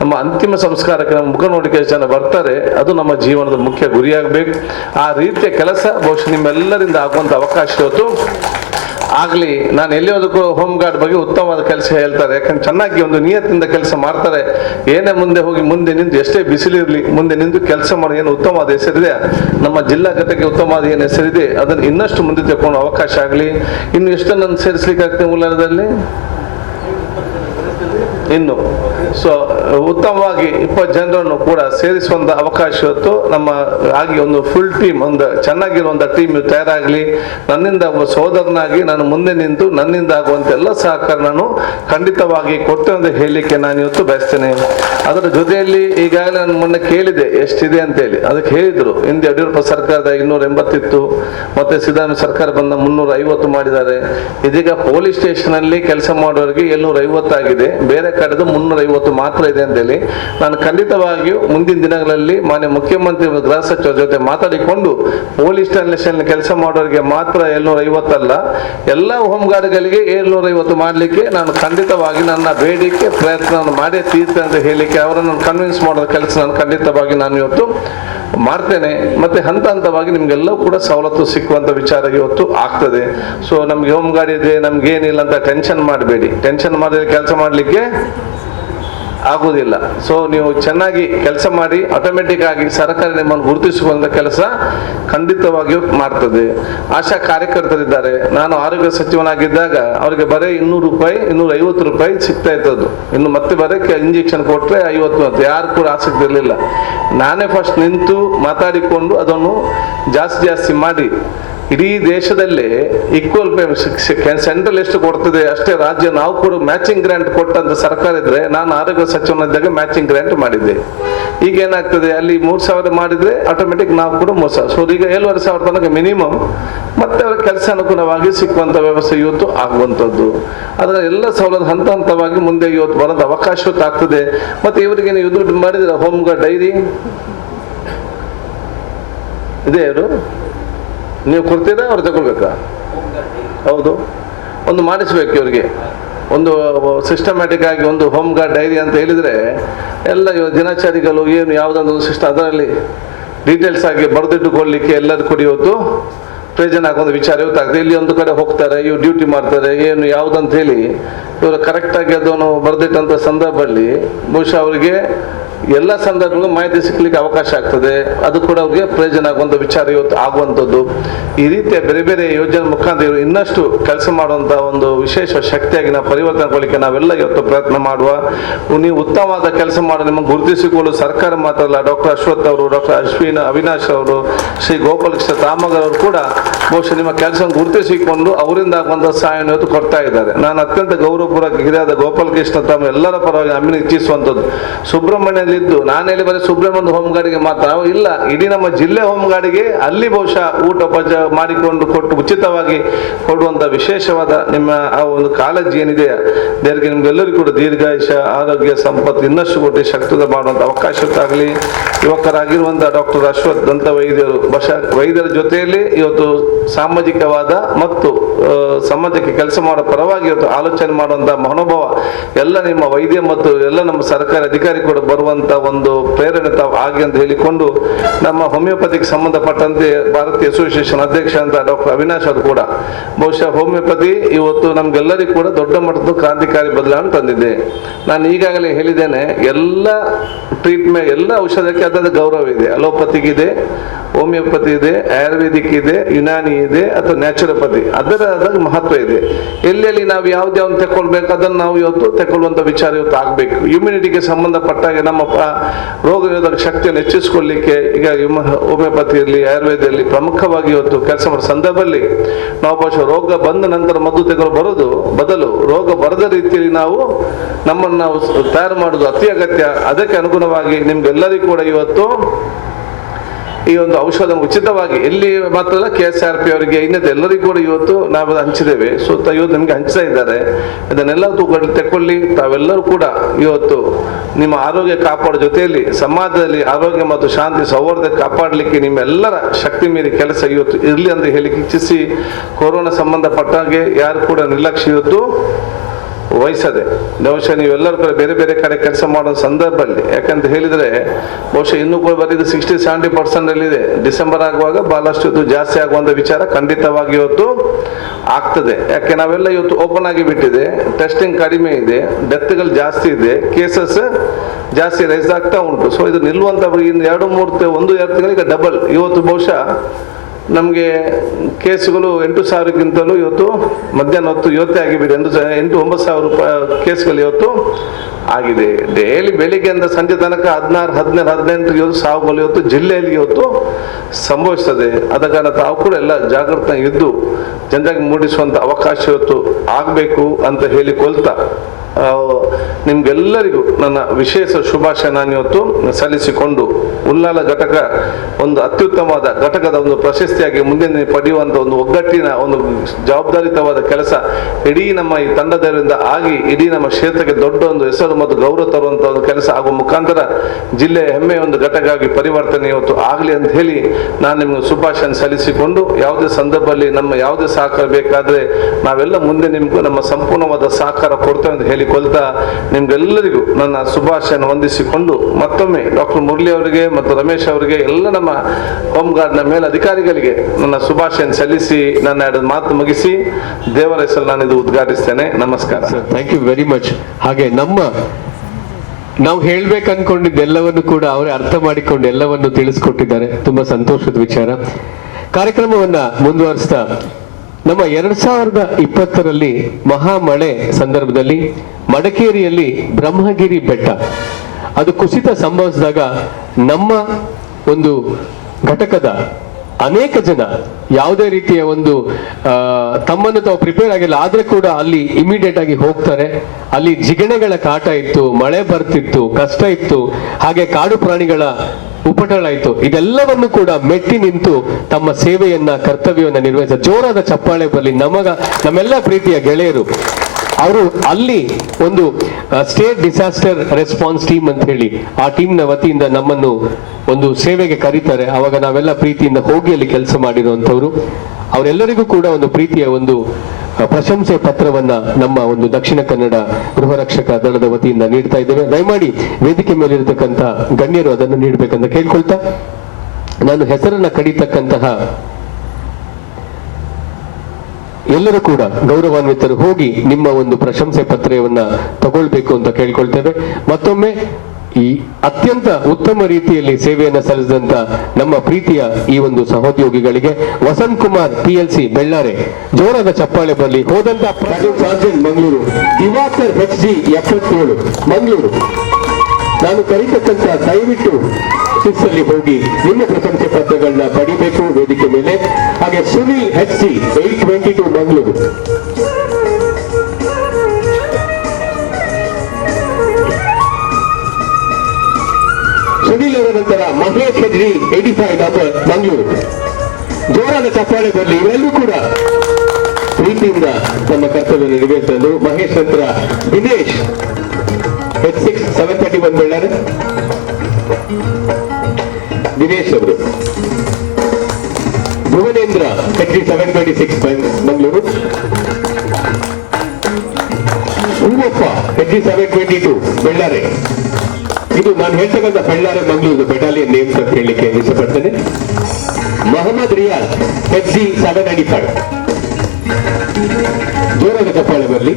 ನಮ್ಮ ಅಂತಿಮ ಸಂಸ್ಕಾರಕ್ಕೆ ನಮ್ಮ ಮುಖ ನೋಡಿಕೆ ಎಷ್ಟು ಜನ ಬರ್ತಾರೆ ಅದು ನಮ್ಮ ಜೀವನದ ಮುಖ್ಯ ಗುರಿಯಾಗಬೇಕು. ಆ ರೀತಿಯ ಕೆಲಸ ಬಹುಶಃ ನಿಮ್ಮೆಲ್ಲರಿಂದ ಆಗುವಂತ ಅವಕಾಶ ಇವತ್ತು ಆಗ್ಲಿ. ನಾನು ಎಲ್ಲಿಯೋದಕ್ಕೂ ಹೋಮ್ ಗಾರ್ಡ್ ಬಗ್ಗೆ ಉತ್ತಮವಾದ ಕೆಲಸ ಹೇಳ್ತಾರೆ, ಯಾಕಂದ್ರೆ ಚೆನ್ನಾಗಿ ಒಂದು ನಿಯತ್ತಿಂದ ಕೆಲಸ ಮಾಡ್ತಾರೆ. ಏನೇ ಮುಂದೆ ನಿಂತು ಎಷ್ಟೇ ಬಿಸಿಲಿರಲಿ ಮುಂದೆ ನಿಂತು ಕೆಲಸ ಮಾಡೋ ಏನು ಉತ್ತಮವಾದ ಹೆಸರಿದೆ, ನಮ್ಮ ಜಿಲ್ಲಾ ಘಟಕಕ್ಕೆ ಉತ್ತಮವಾದ ಏನು ಹೆಸರಿದೆ ಅದನ್ನು ಇನ್ನಷ್ಟು ಮುಂದೆ ತಗೊಂಡು ಅವಕಾಶ ಆಗಲಿ. ಇನ್ನು ಎಷ್ಟನ್ನು ಸೇರಿಸ್ಲಿಕ್ಕೆ ಆಗ್ತದೆ ಉಲ್ಲಾಲದಲ್ಲಿ ಇನ್ನು. ಸೊ ಉತ್ತಮವಾಗಿ 20 ಜನರನ್ನು ಕೂಡ ಸೇರಿಸುವಂತ ಅವಕಾಶ ಇವತ್ತು ನಮ್ಮ ಆಗಿ ಒಂದು ಫುಲ್ ಟೀಮ್, ಒಂದು ಚೆನ್ನಾಗಿರುವಂತ ಟೀಮ್ ತಯಾರಾಗಲಿ. ನನ್ನಿಂದ ಒಬ್ಬ ಸೋದರನಾಗಿ ನಾನು ಮುಂದೆ ನಿಂತು ನನ್ನಿಂದ ಆಗುವಂತ ಎಲ್ಲ ಸಹಕಾರ ನಾನು ಖಂಡಿತವಾಗಿ ಕೊಡ್ತೇನೆ ಅಂತ ಹೇಳಲಿಕ್ಕೆ ನಾನು ಇವತ್ತು ಬಯಸ್ತೇನೆ. ಅದರ ಜೊತೆಯಲ್ಲಿ ಈಗಾಗಲೇ ನಾನು ಮೊನ್ನೆ ಕೇಳಿದೆ ಎಷ್ಟಿದೆ ಅಂತ ಹೇಳಿ, ಅದಕ್ಕೆ ಹೇಳಿದ್ರು ಹಿಂದೆ ಯಡಿಯೂರಪ್ಪ ಸರ್ಕಾರದ 280 ಇತ್ತು, ಮತ್ತೆ ಸಿದ್ದರಾಮಯ್ಯ ಸರ್ಕಾರ ಬಂದ 350 ಮಾಡಿದ್ದಾರೆ. ಇದೀಗ ಪೊಲೀಸ್ ಸ್ಟೇಷನ್ ಅಲ್ಲಿ ಕೆಲಸ ಮಾಡೋರಿಗೆ 750 ಆಗಿದೆ, ಬೇರೆ ಕಡೆದು 350 ಮಾತ್ರ ಇದೆ ಅಂತ ಹೇಳಿ ನಾನು ಖಂಡಿತವಾಗಿಯೂ ಮುಂದಿನ ದಿನಗಳಲ್ಲಿ ಮಾನ್ಯ ಮುಖ್ಯಮಂತ್ರಿ ಗೃಹ ಸಚಿವರ ಜೊತೆ ಮಾತಾಡಿಕೊಂಡು ಪೊಲೀಸ್ ಸ್ಟೇಷನ್ ಕೆಲಸ ಮಾಡೋರಿಗೆ ಮಾತ್ರ 750 ಅಲ್ಲ, ಎಲ್ಲ ಹೋಮ್ ಗಾರ್ಡ್ಗಳಿಗೆ 750 ಮಾಡಲಿಕ್ಕೆ ನಾನು ಖಂಡಿತವಾಗಿ ನನ್ನ ಬೇಡಿಕೆ ಪ್ರಯತ್ನ ಮಾಡಿ ತೀರ್ತೇನೆ ಅಂತ ಹೇಳಲಿಕ್ಕೆ ಅವರನ್ನು ಕನ್ವಿನ್ಸ್ ಮಾಡೋ ಕೆಲಸ ನಾನು ಖಂಡಿತವಾಗಿ ನಾನು ಇವತ್ತು ಮಾಡ್ತೇನೆ. ಮತ್ತೆ ಹಂತ ಹಂತವಾಗಿ ನಿಮ್ಗೆಲ್ಲವೂ ಕೂಡ ಸವಲತ್ತು ಸಿಕ್ಕುವಂತ ವಿಚಾರ ಇವತ್ತು ಆಗ್ತದೆ. ಸೊ ನಮ್ಗೆ ಹೋಮ್ ಗಾರ್ಡ್ ಇದೆ, ನಮ್ಗೆ ಏನಿಲ್ಲ ಅಂತ ಟೆನ್ಷನ್ ಮಾಡಬೇಡಿ. ಟೆನ್ಷನ್ ಮಾಡಿದ್ರೆ ಕೆಲಸ ಮಾಡ್ಲಿಕ್ಕೆ ಆಗುವುದಿಲ್ಲ. ಸೊ ನೀವು ಚೆನ್ನಾಗಿ ಕೆಲಸ ಮಾಡಿ ಆಟೋಮೆಟಿಕ್ ಆಗಿ ಸರ್ಕಾರ ನಿಮ್ಮನ್ನು ಗುರುತಿಸಿಕೊಂಡ ಕೆಲಸ ಖಂಡಿತವಾಗಿಯೂ ಮಾಡ್ತದೆ. ಆಶಾ ಕಾರ್ಯಕರ್ತರಿದ್ದಾರೆ. ನಾನು ಆರೋಗ್ಯ ಸಚಿವನಾಗಿದ್ದಾಗ ಅವರಿಗೆ ಬರೀ 200 ರೂಪಾಯಿ 250 ರೂಪಾಯಿ ಸಿಗ್ತಾ ಇದ್ದದ್ದು. ಇನ್ನು ಮತ್ತೆ ಬರೋಕ್ಕೆ ಇಂಜೆಕ್ಷನ್ ಕೊಟ್ಟರೆ 50 ಯಾರು ಕೂಡ ಆಸಕ್ತಿ ಇರಲಿಲ್ಲ. ನಾನೇ ಫಸ್ಟ್ ನಿಂತು ಮಾತಾಡಿಕೊಂಡು ಅದನ್ನು ಜಾಸ್ತಿ ಮಾಡಿ ಇಡೀ ದೇಶದಲ್ಲೇ ಈಕ್ವಲ್ ಸೆಂಟ್ರಲ್ ಎಷ್ಟು ಕೊಡ್ತದೆ ಅಷ್ಟೇ ರಾಜ್ಯ ನಾವು ಕೂಡ ಮ್ಯಾಚಿಂಗ್ ಗ್ರಾಂಟ್ ಕೊಟ್ಟಂತ ಸರ್ಕಾರ ಇದ್ರೆ, ನಾನು ಆರೋಗ್ಯ ಸಚಿವನಿದ್ದಾಗ ಮ್ಯಾಚಿಂಗ್ ಗ್ರಾಂಟ್ ಮಾಡಿದ್ದೆ. ಈಗ ಏನಾಗ್ತದೆ, ಅಲ್ಲಿ 3,000 ಮಾಡಿದ್ರೆ ಆಟೋಮೆಟಿಕ್ ನಾವು ಕೂಡ 3,000. ಸೊ ಈಗ 7,500 ತನಕ ಮಿನಿಮಮ್ ಮತ್ತೆ ಅವರ ಕೆಲಸ ಅನುಗುಣವಾಗಿ ಸಿಕ್ಕುವಂತ ವ್ಯವಸ್ಥೆ ಇವತ್ತು ಆಗುವಂಥದ್ದು. ಅದರ ಎಲ್ಲ ಸೌಲಭ್ಯ ಹಂತ ಹಂತವಾಗಿ ಮುಂದೆ ಇವತ್ತು ಬರೋದು ಅವಕಾಶ ಆಗ್ತದೆ. ಮತ್ತೆ ಇವರಿಗೆ ನೀವು ದುಡ್ಡು ಮಾಡಿದ್ರೆ ಹೋಮ್ ಗಾರ್ಡ್ ಡೈರಿ ಇದೆ, ಅವರು ನೀವು ಕೊಡ್ತೀರಾ ಅವ್ರು ತಗೊಳ್ಬೇಕಾ? ಹೌದು, ಒಂದು ಮಾಡಿಸ್ಬೇಕು ಇವರಿಗೆ. ಒಂದು ಸಿಸ್ಟಮ್ಯಾಟಿಕ್ ಆಗಿ ಒಂದು ಹೋಮ್ ಗಾರ್ಡ್ ಡೈರಿ ಅಂತ ಹೇಳಿದ್ರೆ ಎಲ್ಲ ದಿನಚರಿಗಳು ಏನು ಯಾವುದೊಂದು ಸಿಸ್ಟಮ್ ಅದರಲ್ಲಿ ಡೀಟೇಲ್ಸ್ ಆಗಿ ಬರೆದಿಟ್ಟುಕೊಳ್ಳಿಕ್ಕೆ ಎಲ್ಲರೂ ಕೂಡ ಇವತ್ತು ಪ್ರಯೋಜನ ಆಗುವಂಥ ವಿಚಾರ ಇವತ್ತಾಗ್ತದೆ. ಇಲ್ಲಿ ಒಂದು ಕಡೆ ಹೋಗ್ತಾರೆ, ಇವ್ರು ಡ್ಯೂಟಿ ಮಾಡ್ತಾರೆ, ಏನು ಯಾವುದಂತ ಹೇಳಿ ಇವರು ಕರೆಕ್ಟಾಗಿ ಅದನ್ನು ಬರೆದಿಟ್ಟಂಥ ಸಂದರ್ಭದಲ್ಲಿ ಬಹುಶಃ ಅವರಿಗೆ ಎಲ್ಲ ಸಂದರ್ಭಗಳು ಮಾಹಿತಿ ಸಿಗ್ಲಿಕ್ಕೆ ಅವಕಾಶ ಆಗ್ತದೆ. ಅದು ಕೂಡ ಅವ್ರಿಗೆ ಪ್ರಯೋಜನ ಆಗುವಂಥ ವಿಚಾರ ಇವತ್ತು ಆಗುವಂಥದ್ದು. ಈ ರೀತಿಯ ಬೇರೆ ಬೇರೆ ಯೋಜನೆ ಮುಖಾಂತರ ಇವರು ಇನ್ನಷ್ಟು ಕೆಲಸ ಮಾಡುವಂಥ ಒಂದು ವಿಶೇಷ ಶಕ್ತಿಯಾಗಿ ನಾವು ಪರಿವರ್ತನೆಗೊಳ್ಳಿಕ್ಕೆ ನಾವೆಲ್ಲ ಇವತ್ತು ಪ್ರಯತ್ನ ಮಾಡುವ. ನೀವು ಉತ್ತಮವಾದ ಕೆಲಸ ಮಾಡೋ ನಿಮಗೆ ಗುರುತಿಸಿಕೊಳ್ಳಲು ಸರ್ಕಾರ ಮಾತ್ರ ಅಲ್ಲ, ಡಾಕ್ಟರ್ ಅಶ್ವಥ್ ಅವರು, ಡಾಕ್ಟರ್ ಅವಿನಾಶ್ ಅವರು, ಶ್ರೀ ಗೋಪಾಲಕೃಷ್ಣ ತಾಮಗರ್ ಅವರು ಕೂಡ ಬಹುಶಃ ನಿಮ್ಮ ಕೆಲಸವನ್ನು ಗುರುತಿಸಿಕೊಂಡು ಅವರಿಂದ ಆಗುವಂಥ ಸಹಾಯ ಇವತ್ತು ಕೊಡ್ತಾ ಇದ್ದಾರೆ. ನಾನು ಅತ್ಯಂತ ಗೌರವಪೂರ್ವಕ ಹಿರಿಯಾದ ಗೋಪಾಲಕೃಷ್ಣ ತಾಮ ಎಲ್ಲರ ಪರವಾಗಿ ಅಭಿನಂದಿಸುವಂಥದ್ದು. ಸುಬ್ರಹ್ಮಣ್ಯ ನಾನು ಹೇಳಿ ಬರೀ ಸುಬ್ರಹ್ಮಣ್ಯ ಹೋಮ್ ಗಾರ್ಡ್ಗೆ ಮಾತ್ರ ಇಲ್ಲ, ಇಡೀ ನಮ್ಮ ಜಿಲ್ಲೆ ಹೋಮ್ ಗಾರ್ಡ್ಗೆ ಅಲ್ಲಿ ಬಹುಶಃ ಊಟ ಮಾಡಿಕೊಂಡು ಕೊಟ್ಟು ಉಚಿತವಾಗಿ ಕೊಡುವಂತ ವಿಶೇಷವಾದ ನಿಮ್ಮ ಆ ಒಂದು ಕಾಳಜಿ ಏನಿದೆ, ದೇವರಿಗೆ ನಿಮ್ಗೆಲ್ಲರಿಗೂ ಕೂಡ ದೀರ್ಘಾಯುಷ, ಆರೋಗ್ಯ, ಸಂಪತ್ತು ಇನ್ನಷ್ಟು ಕೊಟ್ಟು ಶಕ್ತಿದ ಮಾಡುವಂತ ಅವಕಾಶಕ್ಕಾಗಲಿ. ಯುವಕರಾಗಿರುವಂತಹ ಡಾಕ್ಟರ್ ಅಶ್ವಥ್ ದಂತ ವೈದ್ಯರು ವೈದ್ಯರ ಜೊತೆಯಲ್ಲಿ ಇವತ್ತು ಸಾಮಾಜಿಕವಾದ ಮತ್ತು ಸಮಾಜಕ್ಕೆ ಕೆಲಸ ಮಾಡೋ ಪರವಾಗಿ ಇವತ್ತು ಆಲೋಚನೆ ಮಾಡುವಂತ ಮನೋಭಾವ ಎಲ್ಲ ನಿಮ್ಮ ವೈದ್ಯ ಮತ್ತು ಎಲ್ಲ ನಮ್ಮ ಸರ್ಕಾರಿ ಅಧಿಕಾರಿ ಕೂಡ ಬರುವಂತ ಒಂದು ಪ್ರೇರಣೆ ತಾವು ಆಗಿ ಅಂತ ಹೇಳಿಕೊಂಡು, ನಮ್ಮ ಹೋಮಿಯೋಪತಿಗೆ ಸಂಬಂಧಪಟ್ಟಂತೆ ಭಾರತೀಯ ಅಸೋಸಿಯೇಷನ್ ಅಧ್ಯಕ್ಷ ಅಂತ ಡಾಕ್ಟರ್ ಅವಿನಾಶ್ ಅವರು ಕೂಡ ಬಹುಶಃ ಹೋಮಿಯೋಪತಿ ಇವತ್ತು ನಮ್ಗೆಲ್ಲರಿಗೂ ಕೂಡ ದೊಡ್ಡ ಮಟ್ಟದ ಕ್ರಾಂತಿಕಾರಿ ಬದಲಾವಣೆ ತಂದಿದೆ. ನಾನು ಈಗಾಗಲೇ ಹೇಳಿದ್ದೇನೆ, ಎಲ್ಲ ಟ್ರೀಟ್ಮೆಂಟ್ ಎಲ್ಲ ಔಷಧಕ್ಕೆ ಅದರ ಗೌರವ ಇದೆ. ಅಲೋಪತಿಗಿದೆ, ಹೋಮಿಯೋಪತಿ ಇದೆ, ಆಯುರ್ವೇದಿಕ್ ಇದೆ, ಯುನಾನಿ ಇದೆ, ಅಥವಾ ನ್ಯಾಚುರೋಪತಿ, ಅದರ ಮಹತ್ವ ಇದೆ. ಎಲ್ಲೆಲ್ಲಿ ನಾವು ಯಾವ್ದು ತಗೊಳ್ಬೇಕು ಅದನ್ನು ನಾವು ಇವತ್ತು ತಗೊಳ್ಳುವಂತ ವಿಚಾರ ಇವತ್ತು ಆಗ್ಬೇಕು. ಇಮ್ಯುನಿಟಿಗೆ ಸಂಬಂಧಪಟ್ಟಾಗ ನಮ್ಮ ರೋಗ ನಿರೋಧಕ ಶಕ್ತಿಯನ್ನು ಹೆಚ್ಚಿಸಿಕೊಳ್ಳಿಕ್ಕೆ ಈಗ ಹೋಮಿಯೋಪತಿಯಲ್ಲಿ ಆಯುರ್ವೇದದಲ್ಲಿ ಪ್ರಮುಖವಾಗಿ ಇವತ್ತು ಕೆಲಸ ಮಾಡೋ ಸಂದರ್ಭದಲ್ಲಿ ನಾವು ಬಹುಶಃ ರೋಗ ಬಂದ ನಂತರ ಮದ್ದು ತೆಗೆದು ಬರೋದು ಬದಲು ರೋಗ ಬರದ ರೀತಿಯಲ್ಲಿ ನಾವು ನಮ್ಮನ್ನು ನಾವು ತಯಾರು ಮಾಡೋದು ಅತಿ ಅಗತ್ಯ. ಅದಕ್ಕೆ ಅನುಗುಣವಾಗಿ ನಿಮ್ಗೆಲ್ಲರಿಗೂ ಕೂಡ ಇವತ್ತು ಈ ಒಂದು ಔಷಧ ಉಚಿತವಾಗಿ ಎಲ್ಲಿ ಮಾತ್ರ ಅಲ್ಲ, KSRP ಅವರಿಗೆ ಇನ್ನದ ಎಲ್ಲರಿಗೂ ಕೂಡ ಇವತ್ತು ನಾವು ಹಂಚಿದ್ದೇವೆ. ಇವತ್ತು ನಿಮ್ಗೆ ಹಂಚ್ತಾ ಇದ್ದಾರೆ. ಇದನ್ನೆಲ್ಲ ತಗೊಳ್ಳಿ. ತಾವೆಲ್ಲರೂ ಕೂಡ ಇವತ್ತು ನಿಮ್ಮ ಆರೋಗ್ಯ ಕಾಪಾಡೋ ಜೊತೆಯಲ್ಲಿ ಸಮಾಜದಲ್ಲಿ ಆರೋಗ್ಯ ಮತ್ತು ಶಾಂತಿ ಸೌಹಾರ್ದ ಕಾಪಾಡಲಿಕ್ಕೆ ನಿಮ್ಮೆಲ್ಲರ ಶಕ್ತಿ ಮೀರಿ ಕೆಲಸ ಇವತ್ತು ಇರಲಿ ಅಂತ ಹೇಳಿ ಇಚ್ಛಿಸಿ, ಕೊರೋನಾ ಸಂಬಂಧಪಟ್ಟಾಗೆ ಯಾರು ಕೂಡ ನಿರ್ಲಕ್ಷ್ಯ ಇವತ್ತು ವಹಿಸದೆ ಬಹುಶಃ ನೀವೆಲ್ಲರೂ ಕೂಡ ಬೇರೆ ಬೇರೆ ಕಡೆ ಕೆಲಸ ಮಾಡೋ ಸಂದರ್ಭದಲ್ಲಿ, ಯಾಕಂತ ಹೇಳಿದ್ರೆ ಬಹುಶಃ ಇನ್ನೂ ಕೂಡ ಬರೀದು 60-70% ಅಲ್ಲಿದೆ. ಡಿಸೆಂಬರ್ ಆಗುವಾಗ ಬಹಳಷ್ಟು ಇವತ್ತು ಜಾಸ್ತಿ ಆಗುವಂತ ವಿಚಾರ ಖಂಡಿತವಾಗಿ ಇವತ್ತು ಆಗ್ತದೆ. ಯಾಕೆ ನಾವೆಲ್ಲ ಇವತ್ತು ಓಪನ್ ಆಗಿ ಬಿಟ್ಟಿದೆ, ಟೆಸ್ಟಿಂಗ್ ಕಡಿಮೆ ಇದೆ, ಡೆತ್ಗಳು ಜಾಸ್ತಿ ಇದೆ, ಕೇಸಸ್ ಜಾಸ್ತಿ ರೈಸ್ ಆಗ್ತಾ ಉಂಟು. ಸೊ ಇದು ನಿಲ್ಲುವಂತ ಇನ್ನು 2-3 ತಿಂಗಳಿಗೆ ಡಬಲ್ ಇವತ್ತು ಬಹುಶಃ ನಮಗೆ ಕೇಸುಗಳು 8,000ಕ್ಕಿಂತಲೂ ಇವತ್ತು ಮಧ್ಯಾಹ್ನ ಹೊತ್ತು ಇವತ್ತೇ ಆಗಿಬಿಡಿ 8-9,000 ಕೇಸ್ಗಳು ಇವತ್ತು ಆಗಿದೆ. ಡೈಲಿ ಬೆಳಿಗ್ಗೆಯಿಂದ ಸಂಜೆ ತನಕ 16-17-18 ಇವತ್ತು ಸಾವುಗಳು ಇವತ್ತು ಜಿಲ್ಲೆಯಲ್ಲಿ ಇವತ್ತು ಸಂಭವಿಸ್ತದೆ. ಆದ ಕಾರಣ ತಾವು ಕೂಡ ಎಲ್ಲ ಜಾಗೃತ ಇದ್ದು ಜನರಿಗೆ ಮೂಡಿಸುವಂತ ಅವಕಾಶ ಇವತ್ತು ಆಗಬೇಕು ಅಂತ ಹೇಳಿಕೊಳ್ತಾ ನಿಮ್ಗೆಲ್ಲರಿಗೂ ನನ್ನ ವಿಶೇಷ ಶುಭಾಶಯ ನಾನು ಇವತ್ತು ಸಲ್ಲಿಸಿಕೊಂಡು, ಉಲ್ಲಾಲ ಘಟಕ ಒಂದು ಅತ್ಯುತ್ತಮವಾದ ಘಟಕದ ಒಂದು ಪ್ರಶಸ್ತಿಯಾಗಿ ಮುಂದೆ ಪಡೆಯುವಂತ ಒಂದು ಒಗ್ಗಟ್ಟಿನ ಒಂದು ಜವಾಬ್ದಾರಿತವಾದ ಕೆಲಸ ಇಡೀ ನಮ್ಮ ಈ ತಂಡದವರಿಂದ ಆಗಿ ಇಡೀ ನಮ್ಮ ಕ್ಷೇತ್ರಕ್ಕೆ ದೊಡ್ಡ ಒಂದು ಹೆಸರು ಮತ್ತು ಗೌರವ ತರುವಂತ ಒಂದು ಕೆಲಸ ಆಗುವ ಮುಖಾಂತರ ಜಿಲ್ಲೆಯ ಹೆಮ್ಮೆಯ ಒಂದು ಘಟಕವಾಗಿ ಪರಿವರ್ತನೆ ಇವತ್ತು ಆಗಲಿ ಅಂತ ಹೇಳಿ ನಾನು ನಿಮ್ಗೆ ಶುಭಾಶಯ ಸಲ್ಲಿಸಿಕೊಂಡು, ಯಾವುದೇ ಸಂದರ್ಭದಲ್ಲಿ ನಮ್ಮ ಯಾವುದೇ ಸಹಕಾರ ಬೇಕಾದ್ರೆ ನಾವೆಲ್ಲ ಮುಂದೆ ನಿಮ್ಗೂ ನಮ್ಮ ಸಂಪೂರ್ಣವಾದ ಸಹಕಾರ ಕೊಡ್ತೇವೆ ಅಂತ ಹೇಳಿಕೊಳ್ತಾ ನಿಮ್ಗೆಲ್ಲರಿಗೂ ನನ್ನ ಶುಭಾಶಯನ ವಂದಿಸಿಕೊಂಡು ಮತ್ತೊಮ್ಮೆ ಡಾಕ್ಟರ್ ಮುರಳಿ ಅವರಿಗೆ ಮತ್ತು ರಮೇಶ್ ಅವರಿಗೆ ಎಲ್ಲ ನಮ್ಮ ಹೋಮ್ ಗಾರ್ಡ್ನ ಮೇಲೆ ಅಧಿಕಾರಿಗಳಿಗೆ ನನ್ನ ಶುಭಾಶಯ ಸಲ್ಲಿಸಿ ನನ್ನ 2 ಮಾತು ಮುಗಿಸಿ ದೇವರ ಹೆಸರು ನಾನು ಇದು ಉದ್ಘಾಟಿಸ್ತೇನೆ. ನಮಸ್ಕಾರ. Thank you very much. ಹಾಗೆ ನಮ್ಮ ನಾವು ಹೇಳ್ಬೇಕು ಅನ್ಕೊಂಡಿದ್ದೆಲ್ಲವನ್ನು ಕೂಡ ಅವರೇ ಅರ್ಥ ಮಾಡಿಕೊಂಡು ಎಲ್ಲವನ್ನು ತಿಳಿಸ್ಕೊಟ್ಟಿದ್ದಾರೆ. ತುಂಬಾ ಸಂತೋಷದ ವಿಚಾರ. ಕಾರ್ಯಕ್ರಮವನ್ನ ಮುಂದುವರಿಸ್ತಾ ನಮ್ಮ 2020ರಲ್ಲಿ ಮಹಾ ಮಳೆ ಸಂದರ್ಭದಲ್ಲಿ ಮಡಿಕೇರಿಯಲ್ಲಿ ಬ್ರಹ್ಮಗಿರಿ ಬೆಟ್ಟ ಅದು ಕುಸಿತ ಸಂಭವಿಸಿದಾಗ ನಮ್ಮ ಒಂದು ಘಟಕದ ಅನೇಕ ಜನ ಯಾವುದೇ ರೀತಿಯ ಒಂದು ತಮ್ಮನ್ನು ತಾವು ಪ್ರಿಪೇರ್ ಆಗಿಲ್ಲ ಆದ್ರೆ ಕೂಡ ಅಲ್ಲಿ ಇಮಿಡಿಯೇಟ್ ಆಗಿ ಹೋಗ್ತಾರೆ. ಅಲ್ಲಿ ಜಿಗಣೆಗಳ ಕಾಟ ಇತ್ತು, ಮಳೆ ಬರ್ತಿತ್ತು, ಕಷ್ಟ ಇತ್ತು, ಹಾಗೆ ಕಾಡು ಪ್ರಾಣಿಗಳ ಉಪಟಳ ಇತ್ತು. ಇದೆಲ್ಲವನ್ನು ಕೂಡ ಮೆಟ್ಟಿ ನಿಂತು ತಮ್ಮ ಸೇವೆಯನ್ನ ಕರ್ತವ್ಯವನ್ನ ನಿರ್ವಹಿಸ ಜೋರಾದ ಚಪ್ಪಾಳೆ ಬರಲಿ ನಮ್ಮೆಲ್ಲ ಪ್ರೀತಿಯ ಗೆಳೆಯರು. ಅವರು ಅಲ್ಲಿ ಒಂದು ಸ್ಟೇಟ್ ಡಿಸಾಸ್ಟರ್ ರೆಸ್ಪಾನ್ಸ್ ಟೀಮ್ ಅಂತ ಹೇಳಿ ಆ ಟೀಮ್ನ ವತಿಯಿಂದ ನಮ್ಮನ್ನು ಒಂದು ಸೇವೆಗೆ ಕರೀತಾರೆ. ಅವಾಗ ನಾವೆಲ್ಲ ಪ್ರೀತಿಯಿಂದ ಹೋಗಿ ಅಲ್ಲಿ ಕೆಲಸ ಮಾಡಿರುವಂತವ್ರು. ಅವರೆಲ್ಲರಿಗೂ ಕೂಡ ಒಂದು ಪ್ರೀತಿಯ ಒಂದು ಪ್ರಶಂಸೆ ಪತ್ರವನ್ನ ನಮ್ಮ ಒಂದು ದಕ್ಷಿಣ ಕನ್ನಡ ಗೃಹ ರಕ್ಷಕ ದಳದ ವತಿಯಿಂದ ನೀಡ್ತಾ ಇದ್ದೇವೆ. ದಯಮಾಡಿ ವೇದಿಕೆ ಮೇಲೆ ಇರತಕ್ಕಂತ ಗಣ್ಯರು ಅದನ್ನು ನೀಡಬೇಕಂತ ಕೇಳ್ಕೊಳ್ತಾ, ನಾನು ಹೆಸರನ್ನ ಕಡಿತಕ್ಕಂತಹ ಎಲ್ಲರೂ ಕೂಡ ಗೌರವಾನ್ವಿತರು ಹೋಗಿ ನಿಮ್ಮ ಒಂದು ಪ್ರಶಂಸೆ ಪತ್ರವನ್ನ ತಗೊಳ್ಬೇಕು ಅಂತ ಕೇಳ್ಕೊಳ್ತೇವೆ. ಮತ್ತೊಮ್ಮೆ ಈ ಅತ್ಯಂತ ಉತ್ತಮ ರೀತಿಯಲ್ಲಿ ಸೇವೆಯನ್ನ ಸಲ್ಲಿಸಿದಂತ ನಮ್ಮ ಪ್ರೀತಿಯ ಈ ಒಂದು ಸಹೋದ್ಯೋಗಿಗಳಿಗೆ ವಸಂತ್ ಕುಮಾರ್ PLC ಬೆಳ್ಳಾರೆ ಜೋರಾದ ಚಪ್ಪಾಳೆ ಬರಲಿ. ಹೋದಂತ ಸಾರ್ಜೆಂಟ್ ಮಂಗಳೂರು, ದಿವಾಕರ್ HG 77 ಮಂಗಳೂರು. ನಾನು ಕರೀತಕ್ಕಂತ ದಯವಿಟ್ಟು ಅಲ್ಲಿ ಹೋಗಿ ನಿಮ್ಮ ಪ್ರಶಂಸೆ ಪತ್ರಗಳನ್ನ ಪಡಿಬೇಕು ವೇದಿಕೆ ಮೇಲೆ. ಹಾಗೆ ಸುನಿಲ್ HG 822 ಮಂಗಳೂರು. ಸುನಿಲ್ ಅವರ ನಂತರ ಮಹೇಶ್ HG 85 ಡಾಬರ್ ಮಂಗಳೂರು. ಜೋರಾದ ಚಪ್ಪಾಳೆ ಬರಲಿ. ಇವೆಲ್ಲೂ ಕೂಡ ಪ್ರೀತಿಯಿಂದ ತಮ್ಮ ಕರ್ತವ್ಯ ನಿರ್ವಹಿಸಲು. ಮಹೇಶ್ ನಂತರ ದಿನೇಶ್ H6 731 ಬೆಳ್ಳಾರೆ. ದಿನೇಶ್ ಅವರು. ಭುವನೇಂದ್ರ HG 726 ಮಂಗಳೂರು. ಹೂವಪ್ಪ HG 722 ಬೆಳ್ಳಾರೆ. ಇದು ನಾನು ಹೇಳ್ತಕ್ಕಂಥ ಬೆಳ್ಳಾರೆ ಮಂಗಳೂರು ಬೆಟಾಲಿಯನ್ ನೇಮ್ಸ್ ಅಂತ ಹೇಳಲಿಕ್ಕೆ ಇಷ್ಟಪಡ್ತೇನೆ. ಮೊಹಮ್ಮದ್ ರಿಯಾಜ್ HG 795. ಜೋರಾದ ಚಪ್ಪಾಳೆ ಬರಲಿ.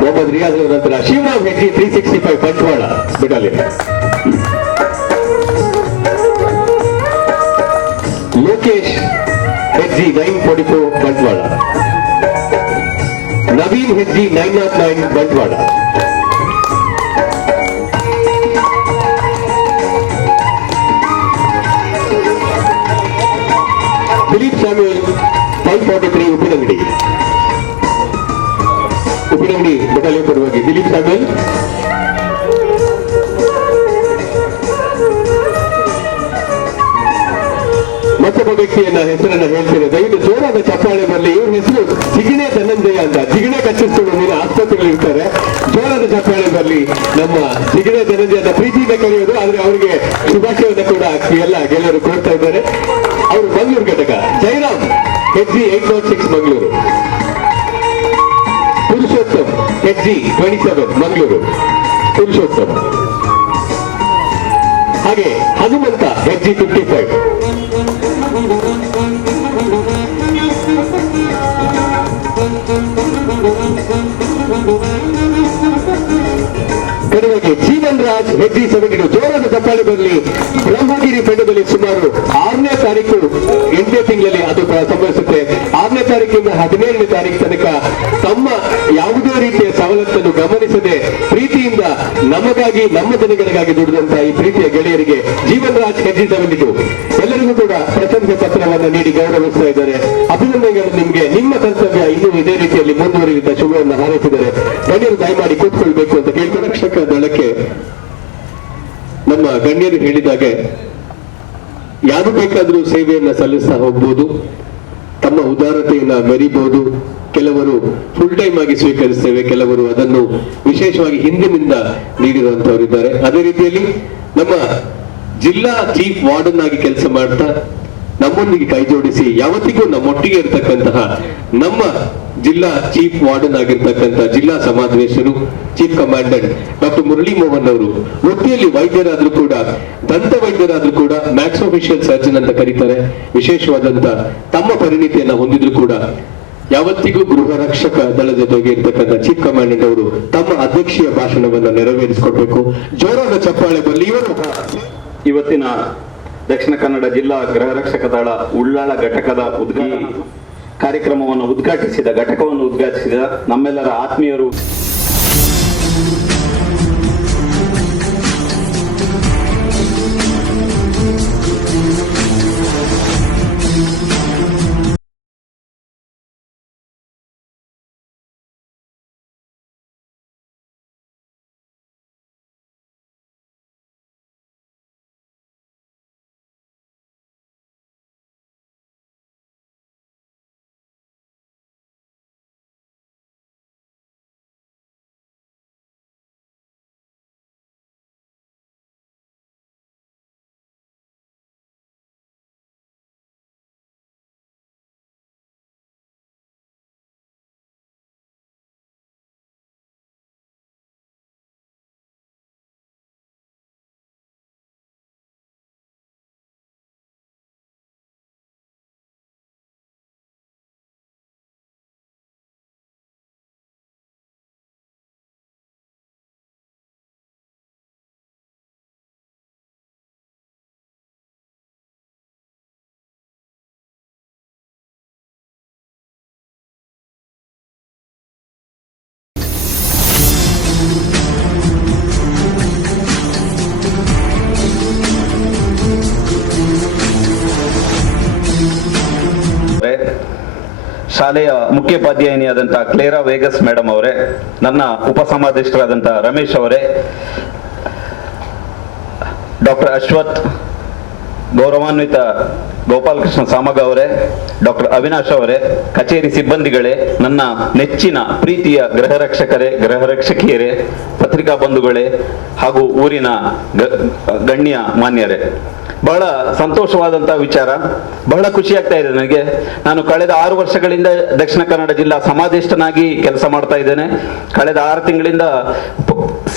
ಮೊಹಮ್ಮದ್ ರಿಯಾಜ್ ಅವರ ನಂತರ Shivaram HG 365 Bantwal battalion. Lokesh HG 944 Bantwal. Naveen HG 909 Bantwal. Dileep Samuel 543 Uppinangadi battalion ಪರವಾಗಿ ದಿಲೀಪ್ ಸ್ಯಾಮ್ಯುಯಲ್. ಮತ್ತೊಬ್ಬ ವ್ಯಕ್ತಿಯನ್ನ ಹೆಸರನ್ನ ಹೇಳ್ತೇನೆ, ದಯವಿಟ್ಟು ಜೋರಾದ ಚಪ್ಪಾಳೆ ಬರಲಿ. ಇವ್ರ ಹೆಸರು ಜಿಗಣೆ ಧನಂಜಯ ಅಂತ. ಜಿಗಣೆ ಕಚ್ಚಿಸ್ಕೊಂಡು ನೀನು ಆಸ್ಪತ್ರೆಯಲ್ಲಿ ಇರ್ತಾರೆ. ಜೋರಾದ ಚಪ್ಪಾಳೆ ಬರಲಿ. ನಮ್ಮ ಜಿಗಣೆ ಧನಂಜಯ ಅಂತ ಪ್ರೀತಿಯಿಂದ ಕರೆಯೋದು, ಆದ್ರೆ ಅವರಿಗೆ ಶುಭಾಶಯವನ್ನು ಕೂಡ ಎಲ್ಲ ಗೆಳೆಯರು ಕೊಡ್ತಾ ಇದ್ದಾರೆ. ಅವರು ಮಂಗಳೂರು ಘಟಕ. ಜೈರಾಮ್ HG 806 ಮಂಗಳೂರು. ಪುರುಷೋತ್ತಮ್ HG 27 ಮಂಗಳೂರು. ಪುರುಷೋತ್ತಮ್. ಹಾಗೆ ಹನುಮಂತ HG 55. ಕಡೆಗೆ ಜೀವನ್ ರಾಜ್ HG 72. ಜೋರಾದ ಚಪ್ಪಾಳೆ ಬರಲಿ. ಬ್ರಹ್ಮಗಿರಿ ಬೆಟ್ಟದಲ್ಲಿ ಸುಮಾರು 6ನೇ ತಾರೀಕು 8ನೇ ತಿಂಗಳಲ್ಲಿ ಅದು ಸಂಭವಿಸುತ್ತೆ. 6ನೇ ತಾರೀಕಿಂದ 17ನೇ ತಾರೀಕು ತನಕ ತಮ್ಮ ಯಾವುದೇ ರೀತಿಯ ಸವಲತ್ತನ್ನು ಗಮನಿಸದೆ ಪ್ರೀತಿಯಿಂದ ನಮಗಾಗಿ ನಮ್ಮ ಜನಗಳಿಗಾಗಿ ದುಡಿದಂತ ಈ ಪ್ರೀತಿಯ ಗೆಳೆಯರಿಗೆ ಜೀವನ್ ರಾಜ್ HG 72 ಎಲ್ಲರಿಗೂ ಕೂಡ ಪ್ರಶಂಸೆ ಪತ್ರವನ್ನು ನೀಡಿ ಗೌರವಿಸ್ತಾ ಇದ್ದಾರೆ. ಅಭಿನಂದನೆಗಳು ನಿಮ್ಗೆ. ನಿಮ್ಮ ಕರ್ತವ್ಯ ಇನ್ನೂ ಇದೇ ರೀತಿಯಲ್ಲಿ ಮುಂದುವರಿಯುತ್ತಾ ಶುಭವನ್ನು ಹಾರೈಸಿದ್ದಾರೆ. ಗಣ್ಯರು ದಯಮಾಡಿ ಕೂತ್ಕೊಳ್ಬೇಕು ಅಂತ ಕೇಳ್ಕೊಂಡು ರಕ್ಷಕ ದಳಕ್ಕೆ ನಮ್ಮ ಗಣ್ಯರು ಹೇಳಿದಾಗೆ ಯಾರು ಬೇಕಾದರೂ ಸೇವೆಯನ್ನ ಸಲ್ಲಿಸ್ತಾ ಹೋಗ್ಬೋದು, ತಮ್ಮ ಉದಾರತೆಯನ್ನ ಮೆರಿಬಹುದು. ಕೆಲವರು ಫುಲ್ ಟೈಮ್ ಆಗಿ ಸ್ವೀಕರಿಸ್ತೇವೆ, ಕೆಲವರು ಅದನ್ನು ವಿಶೇಷವಾಗಿ ಹಿಂದಿನಿಂದ ನೀಡಿರುವಂತವರಿದ್ದಾರೆ. ಅದೇ ರೀತಿಯಲ್ಲಿ ನಮ್ಮ ಜಿಲ್ಲಾ ಚೀಫ್ ವಾರ್ಡನ್ ಆಗಿ ಕೆಲಸ ಮಾಡ್ತಾ ನಮ್ಮೊಂದಿಗೆ ಕೈ ಜೋಡಿಸಿ ಯಾವತ್ತಿಗೂ ನಮ್ಮೊಟ್ಟಿಗೆ ಇರತಕ್ಕಂತಹ ನಮ್ಮ ಜಿಲ್ಲಾ ಚೀಫ್ ವಾರ್ಡನ್ ಆಗಿರ್ತಕ್ಕಂಥ ಜಿಲ್ಲಾ ಸಮಾದೇಶರು chief commandant doctor Murali Mohan ಅವರು ವೃತ್ತಿಯಲ್ಲಿ ವೈದ್ಯರಾದ್ರೂ ಕೂಡ, ದಂತ ವೈದ್ಯರಾದ್ರೂ ಕೂಡ, ಮ್ಯಾಕ್ಸ್ ಆಫಿಷಿಯಲ್ ಸರ್ಜನ್ ಅಂತ ಕರೀತಾರೆ, ವಿಶೇಷವಾದಂತ ತಮ್ಮ ಪರಿಣಿತಿಯನ್ನ ಹೊಂದಿದ್ರು ಕೂಡ ಯಾವತ್ತಿಗೂ ಗೃಹ ರಕ್ಷಕ ದಳ ಜೊತೆಗೆ ಇರ್ತಕ್ಕಂಥ ಚೀಫ್ ಕಮಾಂಡೆಂಟ್ ಅವರು ತಮ್ಮ ಅಧ್ಯಕ್ಷೀಯ ಭಾಷಣವನ್ನು ನೆರವೇರಿಸಿಕೊಡ್ಬೇಕು. ಜೋರಾದ ಚಪ್ಪಾಳೆ ಬರಲಿ. ಇವರು ಇವತ್ತಿನ ದಕ್ಷಿಣ ಕನ್ನಡ ಜಿಲ್ಲಾ ಗೃಹ ರಕ್ಷಕ ದಳ ಉಳ್ಳಾಳ ಘಟಕದ ಕಾರ್ಯಕ್ರಮವನ್ನು ಘಟಕವನ್ನು ಉದ್ಘಾಟಿಸಿದ ನಮ್ಮೆಲ್ಲರ ಆತ್ಮೀಯರು ಶಾಲೆಯ ಮುಖ್ಯೋಪಾಧ್ಯಾಯಿನಿಯಾದಂತಹ ಕ್ಲೇರಾ ವೇಗಸ್ ಮೇಡಮ್ ಅವರೇ, ನನ್ನ ಉಪಸಮಾದೇಶರಾದಂತಹ ರಮೇಶ್ ಅವರೇ, ಡಾಕ್ಟರ್ ಅಶ್ವಥ್, ಗೌರವಾನ್ವಿತ ಗೋಪಾಲಕೃಷ್ಣ ಸಾಮಗ ಅವರೇ, ಡಾಕ್ಟರ್ ಅವಿನಾಶ್ ಅವರೇ, ಕಚೇರಿ ಸಿಬ್ಬಂದಿಗಳೇ, ನನ್ನ ನೆಚ್ಚಿನ ಪ್ರೀತಿಯ ಗೃಹ ರಕ್ಷಕರೇ, ಗೃಹ ರಕ್ಷಕಿಯರೇ, ಪತ್ರಿಕಾ ಬಂಧುಗಳೇ ಹಾಗೂ ಊರಿನ ಗಣ್ಯ ಮಾನ್ಯರೇ, ಬಹಳ ಸಂತೋಷವಾದಂತಹ ವಿಚಾರ, ಬಹಳ ಖುಷಿ ಆಗ್ತಾ ಇದೆ ನನಗೆ. ನಾನು ಕಳೆದ 6 ವರ್ಷಗಳಿಂದ ದಕ್ಷಿಣ ಕನ್ನಡ ಜಿಲ್ಲಾ ಸಮಾದೇಷ್ಟನಾಗಿ ಕೆಲಸ ಮಾಡ್ತಾ ಇದ್ದೇನೆ. ಕಳೆದ 6 ತಿಂಗಳಿಂದ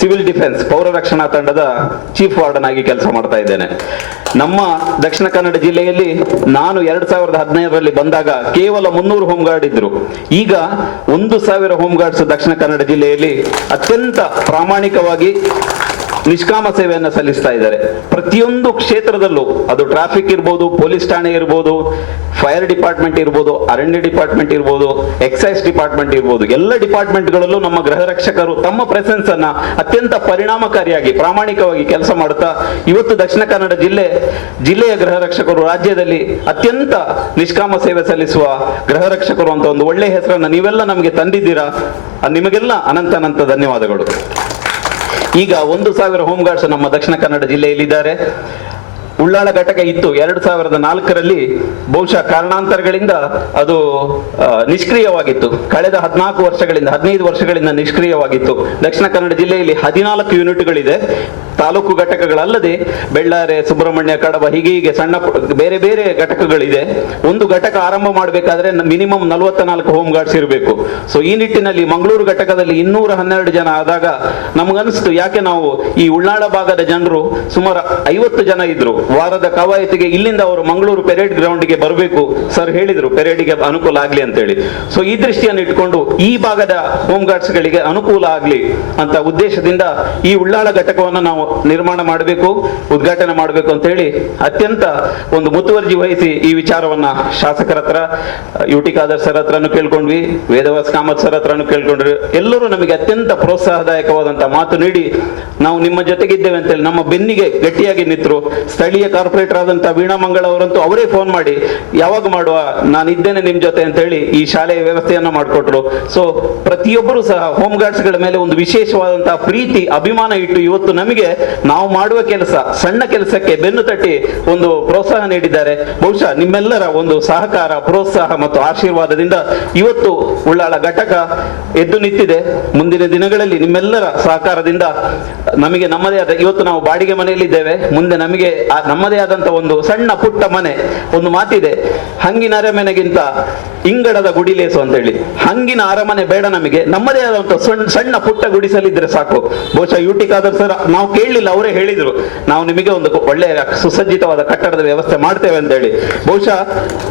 ಸಿವಿಲ್ ಡಿಫೆನ್ಸ್ ಪೌರ ರಕ್ಷಣಾ ತಂಡದ ಚೀಫ್ ವಾರ್ಡನ್ ಆಗಿ ಕೆಲಸ ಮಾಡ್ತಾ ಇದ್ದೇನೆ. ನಮ್ಮ ದಕ್ಷಿಣ ಕನ್ನಡ ಜಿಲ್ಲೆಯಲ್ಲಿ ನಾನು 2015ರಲ್ಲಿ ಬಂದಾಗ ಕೇವಲ 300 ಹೋಮ್ ಗಾರ್ಡ್ ಇದ್ರು. ಈಗ 1000 ಹೋಮ್ ಗಾರ್ಡ್ಸ್ ದಕ್ಷಿಣ ಕನ್ನಡ ಜಿಲ್ಲೆಯಲ್ಲಿ ಅತ್ಯಂತ ಪ್ರಾಮಾಣಿಕವಾಗಿ ನಿಷ್ಕಾಮ ಸೇವೆಯನ್ನು ಸಲ್ಲಿಸ್ತಾ ಇದ್ದಾರೆ. ಪ್ರತಿಯೊಂದು ಕ್ಷೇತ್ರದಲ್ಲೂ, ಅದು ಟ್ರಾಫಿಕ್ ಇರ್ಬೋದು, ಪೊಲೀಸ್ ಠಾಣೆ ಇರ್ಬೋದು, ಫೈರ್ ಡಿಪಾರ್ಟ್ಮೆಂಟ್ ಇರ್ಬೋದು, ಅರಣ್ಯ ಡಿಪಾರ್ಟ್ಮೆಂಟ್ ಇರ್ಬೋದು, ಎಕ್ಸೈಸ್ ಡಿಪಾರ್ಟ್ಮೆಂಟ್ ಇರ್ಬೋದು, ಎಲ್ಲ ಡಿಪಾರ್ಟ್ಮೆಂಟ್ಗಳಲ್ಲೂ ನಮ್ಮ ಗೃಹ ರಕ್ಷಕರು ತಮ್ಮ ಪ್ರೆಸೆನ್ಸ್ ಅನ್ನ ಅತ್ಯಂತ ಪರಿಣಾಮಕಾರಿಯಾಗಿ ಪ್ರಾಮಾಣಿಕವಾಗಿ ಕೆಲಸ ಮಾಡುತ್ತಾ ಇವತ್ತು ದಕ್ಷಿಣ ಕನ್ನಡ ಜಿಲ್ಲೆಯ ಗೃಹ ರಕ್ಷಕರು ರಾಜ್ಯದಲ್ಲಿ ಅತ್ಯಂತ ನಿಷ್ಕಾಮ ಸೇವೆ ಸಲ್ಲಿಸುವ ಗೃಹ ರಕ್ಷಕರು ಅಂತ ಒಂದು ಒಳ್ಳೆಯ ಹೆಸರನ್ನ ನೀವೆಲ್ಲ ನಮಗೆ ತಂದಿದ್ದೀರಾ. ನಿಮಗೆಲ್ಲ ಅನಂತ ಧನ್ಯವಾದಗಳು. ಈಗ 1000 ಹೋಮ್ ಗಾರ್ಡ್ಸ್ ನಮ್ಮ ದಕ್ಷಿಣ ಕನ್ನಡ ಜಿಲ್ಲೆಯಲ್ಲಿದ್ದಾರೆ. ಉಳ್ಳಾಳ ಘಟಕ ಇತ್ತು 2004ರಲ್ಲಿ, ಬಹುಶಃ ಕಾರಣಾಂತರಗಳಿಂದ ಅದು ನಿಷ್ಕ್ರಿಯವಾಗಿತ್ತು. ಕಳೆದ 15 ವರ್ಷಗಳಿಂದ ನಿಷ್ಕ್ರಿಯವಾಗಿತ್ತು. ದಕ್ಷಿಣ ಕನ್ನಡ ಜಿಲ್ಲೆಯಲ್ಲಿ 14 ಯೂನಿಟ್ಗಳಿದೆ. ತಾಲೂಕು ಘಟಕಗಳಲ್ಲದೆ ಬೆಳ್ಳಾರೆ, ಸುಬ್ರಹ್ಮಣ್ಯ, ಕಡಬ, ಹೀಗೆ ಸಣ್ಣ ಬೇರೆ ಬೇರೆ ಘಟಕಗಳಿದೆ. ಒಂದು ಘಟಕ ಆರಂಭ ಮಾಡಬೇಕಾದ್ರೆ ಮಿನಿಮಮ್ 44 ಹೋಮ್ ಗಾರ್ಡ್ಸ್ ಇರಬೇಕು. ಸೊ ಈ ನಿಟ್ಟಿನಲ್ಲಿ ಮಂಗಳೂರು ಘಟಕದಲ್ಲಿ 212 ಜನ ಆದಾಗ ನಮಗನ್ನಿಸ್ತು, ಯಾಕೆ ನಾವು ಈ ಉಳ್ಳಾಳ ಭಾಗದ ಜನರು ಸುಮಾರು 50 ಜನ ಇದ್ರು. ವಾರದ ಕವಾಯತಿಗೆ ಇಲ್ಲಿಂದ ಅವರು ಮಂಗಳೂರು ಪೆರೇಡ್ ಗ್ರೌಂಡ್ಗೆ ಬರಬೇಕು. ಸರ್ ಹೇಳಿದ್ರು ಪೆರೇಡಿಗೆ ಅನುಕೂಲ ಆಗ್ಲಿ ಅಂತ ಹೇಳಿ. ಸೊ ಈ ದೃಷ್ಟಿಯನ್ನು ಇಟ್ಕೊಂಡು ಈ ಭಾಗದ ಹೋಮ್ ಗಾರ್ಡ್ಸ್ ಗಳಿಗೆ ಅನುಕೂಲ ಆಗ್ಲಿ ಅಂತ ಉದ್ದೇಶದಿಂದ ಈ ಉಳ್ಳಾಳ ಘಟಕವನ್ನು ನಾವು ನಿರ್ಮಾಣ ಮಾಡಬೇಕು, ಉದ್ಘಾಟನೆ ಮಾಡಬೇಕು ಅಂತ ಹೇಳಿ ಅತ್ಯಂತ ಒಂದು ಮುತುವರ್ಜಿ ವಹಿಸಿ ಈ ವಿಚಾರವನ್ನ ಶಾಸಕರ ಹತ್ರ, ಯುಟಿ ಖಾದರ್ ಸರ್ ಹತ್ರನು ಕೇಳ್ಕೊಂಡ್ವಿ, ವೇದವಾಸ್ ಕಾಮತ್ ಸರ್ ಹತ್ರನು ಕೇಳ್ಕೊಂಡ್ವಿ. ಎಲ್ಲರೂ ನಮಗೆ ಅತ್ಯಂತ ಪ್ರೋತ್ಸಾಹದಾಯಕವಾದಂತಹ ಮಾತು ನೀಡಿ ನಾವು ನಿಮ್ಮ ಜೊತೆಗಿದ್ದೇವೆ ಅಂತೇಳಿ ನಮ್ಮ ಬೆನ್ನಿಗೆ ಗಟ್ಟಿಯಾಗಿ ನಿಂತರು. ಸ್ಥಳೀಯ ಕಾರ್ಪೊರೇಟರ್ ಆದಂತಹ ವೀಣಾ ಮಂಗಳ ಅವರಂತೂ ಅವರೇ ಫೋನ್ ಮಾಡಿ ಯಾವಾಗ ಮಾಡುವ, ನಾನು ಇದ್ದೇನೆ ನಿಮ್ ಜೊತೆ ಅಂತ ಹೇಳಿ ಈ ಶಾಲೆಯ ವ್ಯವಸ್ಥೆಯನ್ನ ಮಾಡಿಕೊಟ್ರು. ಸೊ ಪ್ರತಿಯೊಬ್ಬರು ಸಹ ಹೋಮ್ ಗಾರ್ಡ್ಸ್ ಗಳ ಮೇಲೆ ಒಂದು ವಿಶೇಷವಾದಂತಹ ಪ್ರೀತಿ, ಅಭಿಮಾನ ಇಟ್ಟು ಇವತ್ತು ನಮಗೆ ನಾವು ಮಾಡುವ ಕೆಲಸ, ಸಣ್ಣ ಕೆಲಸಕ್ಕೆ ಬೆನ್ನು ತಟ್ಟಿ ಒಂದು ಪ್ರೋತ್ಸಾಹ ನೀಡಿದ್ದಾರೆ. ಬಹುಶಃ ನಿಮ್ಮೆಲ್ಲರ ಒಂದು ಸಹಕಾರ, ಪ್ರೋತ್ಸಾಹ ಮತ್ತು ಆಶೀರ್ವಾದದಿಂದ ಇವತ್ತು ಉಳ್ಳಾಳ ಘಟಕ ಎದ್ದು ನಿಂತಿದೆ. ಮುಂದಿನ ದಿನಗಳಲ್ಲಿ ನಿಮ್ಮೆಲ್ಲರ ಸಹಕಾರದಿಂದ ನಮಗೆ ನಮ್ಮದೇ ಆದ, ಇವತ್ತು ನಾವು ಬಾಡಿಗೆ ಮನೆಯಲ್ಲಿದ್ದೇವೆ, ಮುಂದೆ ನಮಗೆ ನಮ್ಮದೇ ಆದಂತ ಒಂದು ಸಣ್ಣ ಪುಟ್ಟ ಮನೆ. ಒಂದು ಮಾತಿದೆ, ಹಂಗಿನ ಅರಮನೆಗಿಂತ ಇಂಗಡದ ಗುಡಿಲೇಸು ಅಂತ ಹೇಳಿ. ಹಂಗಿನ ಅರಮನೆ ಬೇಡ ನಮಗೆ, ನಮ್ಮದೇ ಆದಂತ ಸಣ್ಣ ಪುಟ್ಟ ಗುಡಿಸಲಿದ್ರೆ ಸಾಕು. ಬಹುಶಃ ಯುಟಿ ಖಾದರ್ ಸರ್ ನಾವು ಕೇಳಲಿಲ್ಲ, ಅವರೇ ಹೇಳಿದ್ರು ನಾವು ನಿಮಗೆ ಒಂದು ಒಳ್ಳೆಯ ಸುಸಜ್ಜಿತವಾದ ಕಟ್ಟಡದ ವ್ಯವಸ್ಥೆ ಮಾಡ್ತೇವೆ ಅಂತ ಹೇಳಿ. ಬಹುಶಃ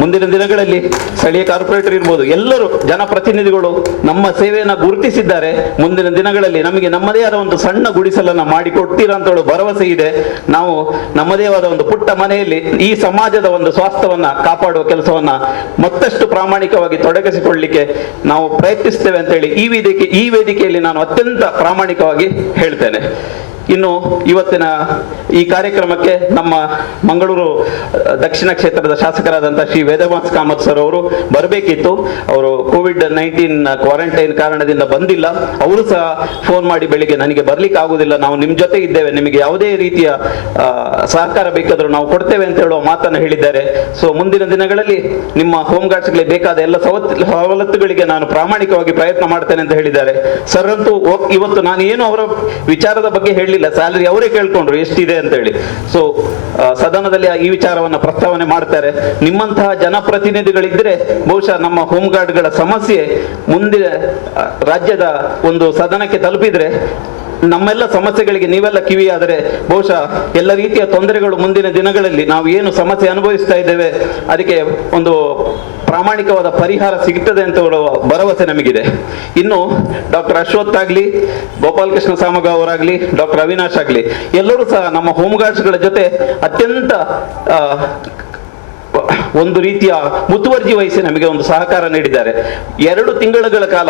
ಮುಂದಿನ ದಿನಗಳಲ್ಲಿ ಸ್ಥಳೀಯ ಕಾರ್ಪೊರೇಟರ್ ಇರ್ಬೋದು, ಎಲ್ಲರೂ ಜನಪ್ರತಿನಿಧಿಗಳು ನಮ್ಮ ಸೇವೆಯನ್ನ ಗುರುತಿಸಿದ್ದಾರೆ. ಮುಂದಿನ ದಿನಗಳಲ್ಲಿ ನಮಗೆ ನಮ್ಮದೇ ಆದ ಒಂದು ಸಣ್ಣ ಗುಡಿಸಲನ್ನ ಮಾಡಿ ಕೊಡ್ತೀರಾ ಅಂತ ಹೇಳೋ ಭರವಸೆ ಇದೆ. ನಾವು ನಮ್ಮದೇ ಆದ ಒಂದು ಪುಟ್ಟ ಮನೆಯಲ್ಲಿ ಈ ಸಮಾಜದ ಒಂದು ಸ್ವಾಸ್ಥ್ಯವನ್ನ ಕಾಪಾಡುವ ಕೆಲಸವನ್ನ ಮತ್ತಷ್ಟು ಪ್ರಾಮಾಣಿಕವಾಗಿ ತೊಡಗಿಸಿಕೊಳ್ಳಲಿಕ್ಕೆ ನಾವು ಪ್ರಯತ್ನಿಸ್ತೇವೆ ಅಂತ ಹೇಳಿ ಈ ವೇದಿಕೆಯಲ್ಲಿ ನಾನು ಅತ್ಯಂತ ಪ್ರಾಮಾಣಿಕವಾಗಿ ಹೇಳ್ತೇನೆ. ಇನ್ನು ಇವತ್ತಿನ ಈ ಕಾರ್ಯಕ್ರಮಕ್ಕೆ ನಮ್ಮ ಮಂಗಳೂರು ದಕ್ಷಿಣ ಕ್ಷೇತ್ರದ ಶಾಸಕರಾದಂತಹ ಶ್ರೀ ವೇದವಾಸ್ ಕಾಮತ್ ಸರ್ ಅವರು ಬರಬೇಕಿತ್ತು. ಅವರು ಕೋವಿಡ್-19 ಕ್ವಾರಂಟೈನ್ ಕಾರಣದಿಂದ ಬಂದಿಲ್ಲ. ಅವರು ಸಹ ಫೋನ್ ಮಾಡಿ ಬೆಳಿಗ್ಗೆ ನನಗೆ ಬರ್ಲಿಕ್ಕೆ ಆಗುದಿಲ್ಲ, ನಾವು ನಿಮ್ ಜೊತೆ ಇದ್ದೇವೆ, ನಿಮಗೆ ಯಾವುದೇ ರೀತಿಯ ಸಹಕಾರ ಬೇಕಾದರೂ ನಾವು ಕೊಡ್ತೇವೆ ಅಂತ ಹೇಳುವ ಮಾತನ್ನು ಹೇಳಿದ್ದಾರೆ. ಸೊ ಮುಂದಿನ ದಿನಗಳಲ್ಲಿ ನಿಮ್ಮ ಹೋಮ್ ಗಾರ್ಡ್ಸ್ಗಳಿಗೆ ಬೇಕಾದ ಎಲ್ಲ ಸವಲತ್ತುಗಳಿಗೆ ನಾನು ಪ್ರಾಮಾಣಿಕವಾಗಿ ಪ್ರಯತ್ನ ಮಾಡ್ತೇನೆ ಅಂತ ಹೇಳಿದ್ದಾರೆ. ಸರ್ ಅಂತೂ ಇವತ್ತು ನಾನು ಏನು ಅವರ ವಿಚಾರದ ಬಗ್ಗೆ ಹೇಳಲಿಲ್ಲ, ಸ್ಯಾಲರಿ ಅವರೇ ಕೇಳ್ಕೊಂಡ್ರು ಎಷ್ಟಿದೆ ಅಂತ ಹೇಳಿ. ಸೊ ಸದನದಲ್ಲಿ ಈ ವಿಚಾರವನ್ನ ಪ್ರಸ್ತಾವನೆ ಮಾಡ್ತಾರೆ. ನಿಮ್ಮಂತಹ ಜನಪ್ರತಿನಿಧಿಗಳಿದ್ರೆ ಬಹುಶಃ ನಮ್ಮ ಹೋಮ್ ಗಾರ್ಡ್ಗಳ ಸಮಸ್ಯೆ ಮುಂದೆ ರಾಜ್ಯದ ಒಂದು ಸದನಕ್ಕೆ ತಲುಪಿದ್ರೆ, ನಮ್ಮೆಲ್ಲ ಸಮಸ್ಯೆಗಳಿಗೆ ನೀವೆಲ್ಲ ಕಿವಿಯಾದರೆ ಬಹುಶಃ ಎಲ್ಲ ರೀತಿಯ ತೊಂದರೆಗಳು ಮುಂದಿನ ದಿನಗಳಲ್ಲಿ ನಾವು ಏನು ಸಮಸ್ಯೆ ಅನುಭವಿಸ್ತಾ ಇದ್ದೇವೆ ಅದಕ್ಕೆ ಒಂದು ಪ್ರಾಮಾಣಿಕವಾದ ಪರಿಹಾರ ಸಿಗ್ತದೆ ಅಂತ ಹೇಳುವ ಭರವಸೆ ನಮಗಿದೆ. ಇನ್ನು ಡಾಕ್ಟರ್ ಅಶ್ವಥ್ ಆಗ್ಲಿ, ಗೋಪಾಲಕೃಷ್ಣ ಸಾಮಗ ಅವರಾಗ್ಲಿ, ಡಾಕ್ಟರ್ ಅವಿನಾಶ್ ಆಗ್ಲಿ, ಎಲ್ಲರೂ ಸಹ ನಮ್ಮ ಹೋಮ್ ಗಾರ್ಡ್ಸ್ಗಳ ಜೊತೆ ಅತ್ಯಂತ ಒಂದು ರೀತಿಯ ಮುತುವರ್ಜಿ ವಹಿಸಿ ನಮಗೆ ಒಂದು ಸಹಕಾರ ನೀಡಿದ್ದಾರೆ. 2 ತಿಂಗಳ ಕಾಲ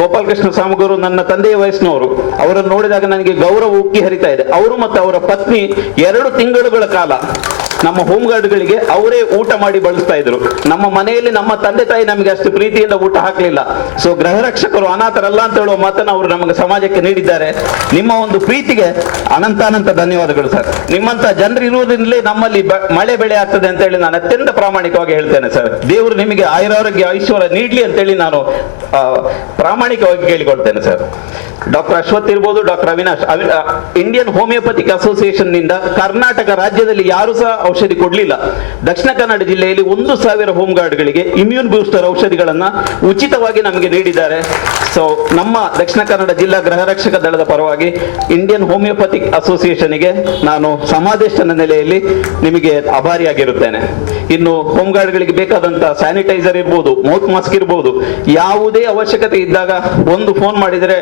ಗೋಪಾಲಕೃಷ್ಣ ಸಾಮಗರು ನನ್ನ ತಂದೆಯ ವಯಸ್ಸಿನವರು, ಅವರನ್ನು ನೋಡಿದಾಗ ನನಗೆ ಗೌರವ ಉಕ್ಕಿ ಹರಿತಾ ಇದೆ. ಅವರು ಮತ್ತು ಅವರ ಪತ್ನಿ 2 ತಿಂಗಳುಗಳ ಕಾಲ ನಮ್ಮ ಹೋಮ್ ಗಾರ್ಡ್ಗಳಿಗೆ ಅವರೇ ಊಟ ಮಾಡಿ ಬಳಸ್ತಾ ಇದ್ರು. ನಮ್ಮ ಮನೆಯಲ್ಲಿ ನಮ್ಮ ತಂದೆ ತಾಯಿ ನಮಗೆ ಅಷ್ಟು ಪ್ರೀತಿಯಿಂದ ಊಟ ಹಾಕ್ಲಿಲ್ಲ. ಸೊ ಗೃಹ ರಕ್ಷಕರು ಅನಾಥರಲ್ಲ ಅಂತ ಹೇಳುವ ಮಾತನ್ನು ಅವರು ನಮಗೆ ಸಮಾಜಕ್ಕೆ ನೀಡಿದ್ದಾರೆ. ನಿಮ್ಮ ಒಂದು ಪ್ರೀತಿಗೆ ಅನಂತ ಧನ್ಯವಾದಗಳು ಸರ್. ನಿಮ್ಮಂತ ಜನರು ಇರುವುದರಿಂದಲೇ ನಮ್ಮಲ್ಲಿ ಮಳೆ ಬೆಳೆ ಆಗ್ತದೆ ಅಂತ ಹೇಳಿ ನಾನು ಅತ್ಯಂತ ಪ್ರಾಮಾಣಿಕವಾಗಿ ಹೇಳ್ತೇನೆ ಸರ್. ದೇವರು ನಿಮಗೆ ಆಯುರಾರೋಗ್ಯ ಐಶ್ವರ್ಯ ನೀಡ್ಲಿ ಅಂತೇಳಿ ನಾನು ಪ್ರಾಮಾಣಿಕವಾಗಿ ಕೇಳಿಕೊಳ್ತೇನೆ ಸರ್. ಡಾಕ್ಟರ್ ಅಶ್ವಥ್ ಇರ್ಬೋದು, doctor Avinash, Indian homeopathic association ನಿಂದ ಕರ್ನಾಟಕ ರಾಜ್ಯದಲ್ಲಿ ಯಾರು ಸಹ ಔಷಧಿ ಕೊಡ್ಲಿಲ್ಲ. ದಕ್ಷಿಣ ಕನ್ನಡ ಜಿಲ್ಲೆಯಲ್ಲಿ 1,000 ಹೋಮ್ ಗಾರ್ಡ್ಗಳಿಗೆ ಇಮ್ಯೂನ್ ಬೂಸ್ಟರ್ ಔಷಧಿಗಳನ್ನ ಉಚಿತವಾಗಿ ನಮಗೆ ನೀಡಿದ್ದಾರೆ. ಸೊ ನಮ್ಮ ದಕ್ಷಿಣ ಕನ್ನಡ ಜಿಲ್ಲಾ ಗೃಹ ರಕ್ಷಕ ದಳದ ಪರವಾಗಿ ಇಂಡಿಯನ್ ಹೋಮಿಯೋಪತಿಕ್ ಅಸೋಸಿಯೇಷನ್ಗೆ ನಾನು ಸಮಾದೇಶನ ನೆಲೆಯಲ್ಲಿ ನಿಮಗೆ ಆಭಾರಿಯಾಗಿರುತ್ತೇನೆ. ಇನ್ನು ಹೋಮ್ ಗಾರ್ಡ್ಗಳಿಗೆ ಬೇಕಾದಂತ ಸ್ಯಾನಿಟೈಸರ್ ಇರ್ಬೋದು, ಮೌತ್ ಮಾಸ್ಕ್ ಇರ್ಬೋದು, ಯಾವುದೇ ಅವಶ್ಯಕತೆ ಇದ್ದಾಗ ಒಂದು ಫೋನ್ ಮಾಡಿದರೆ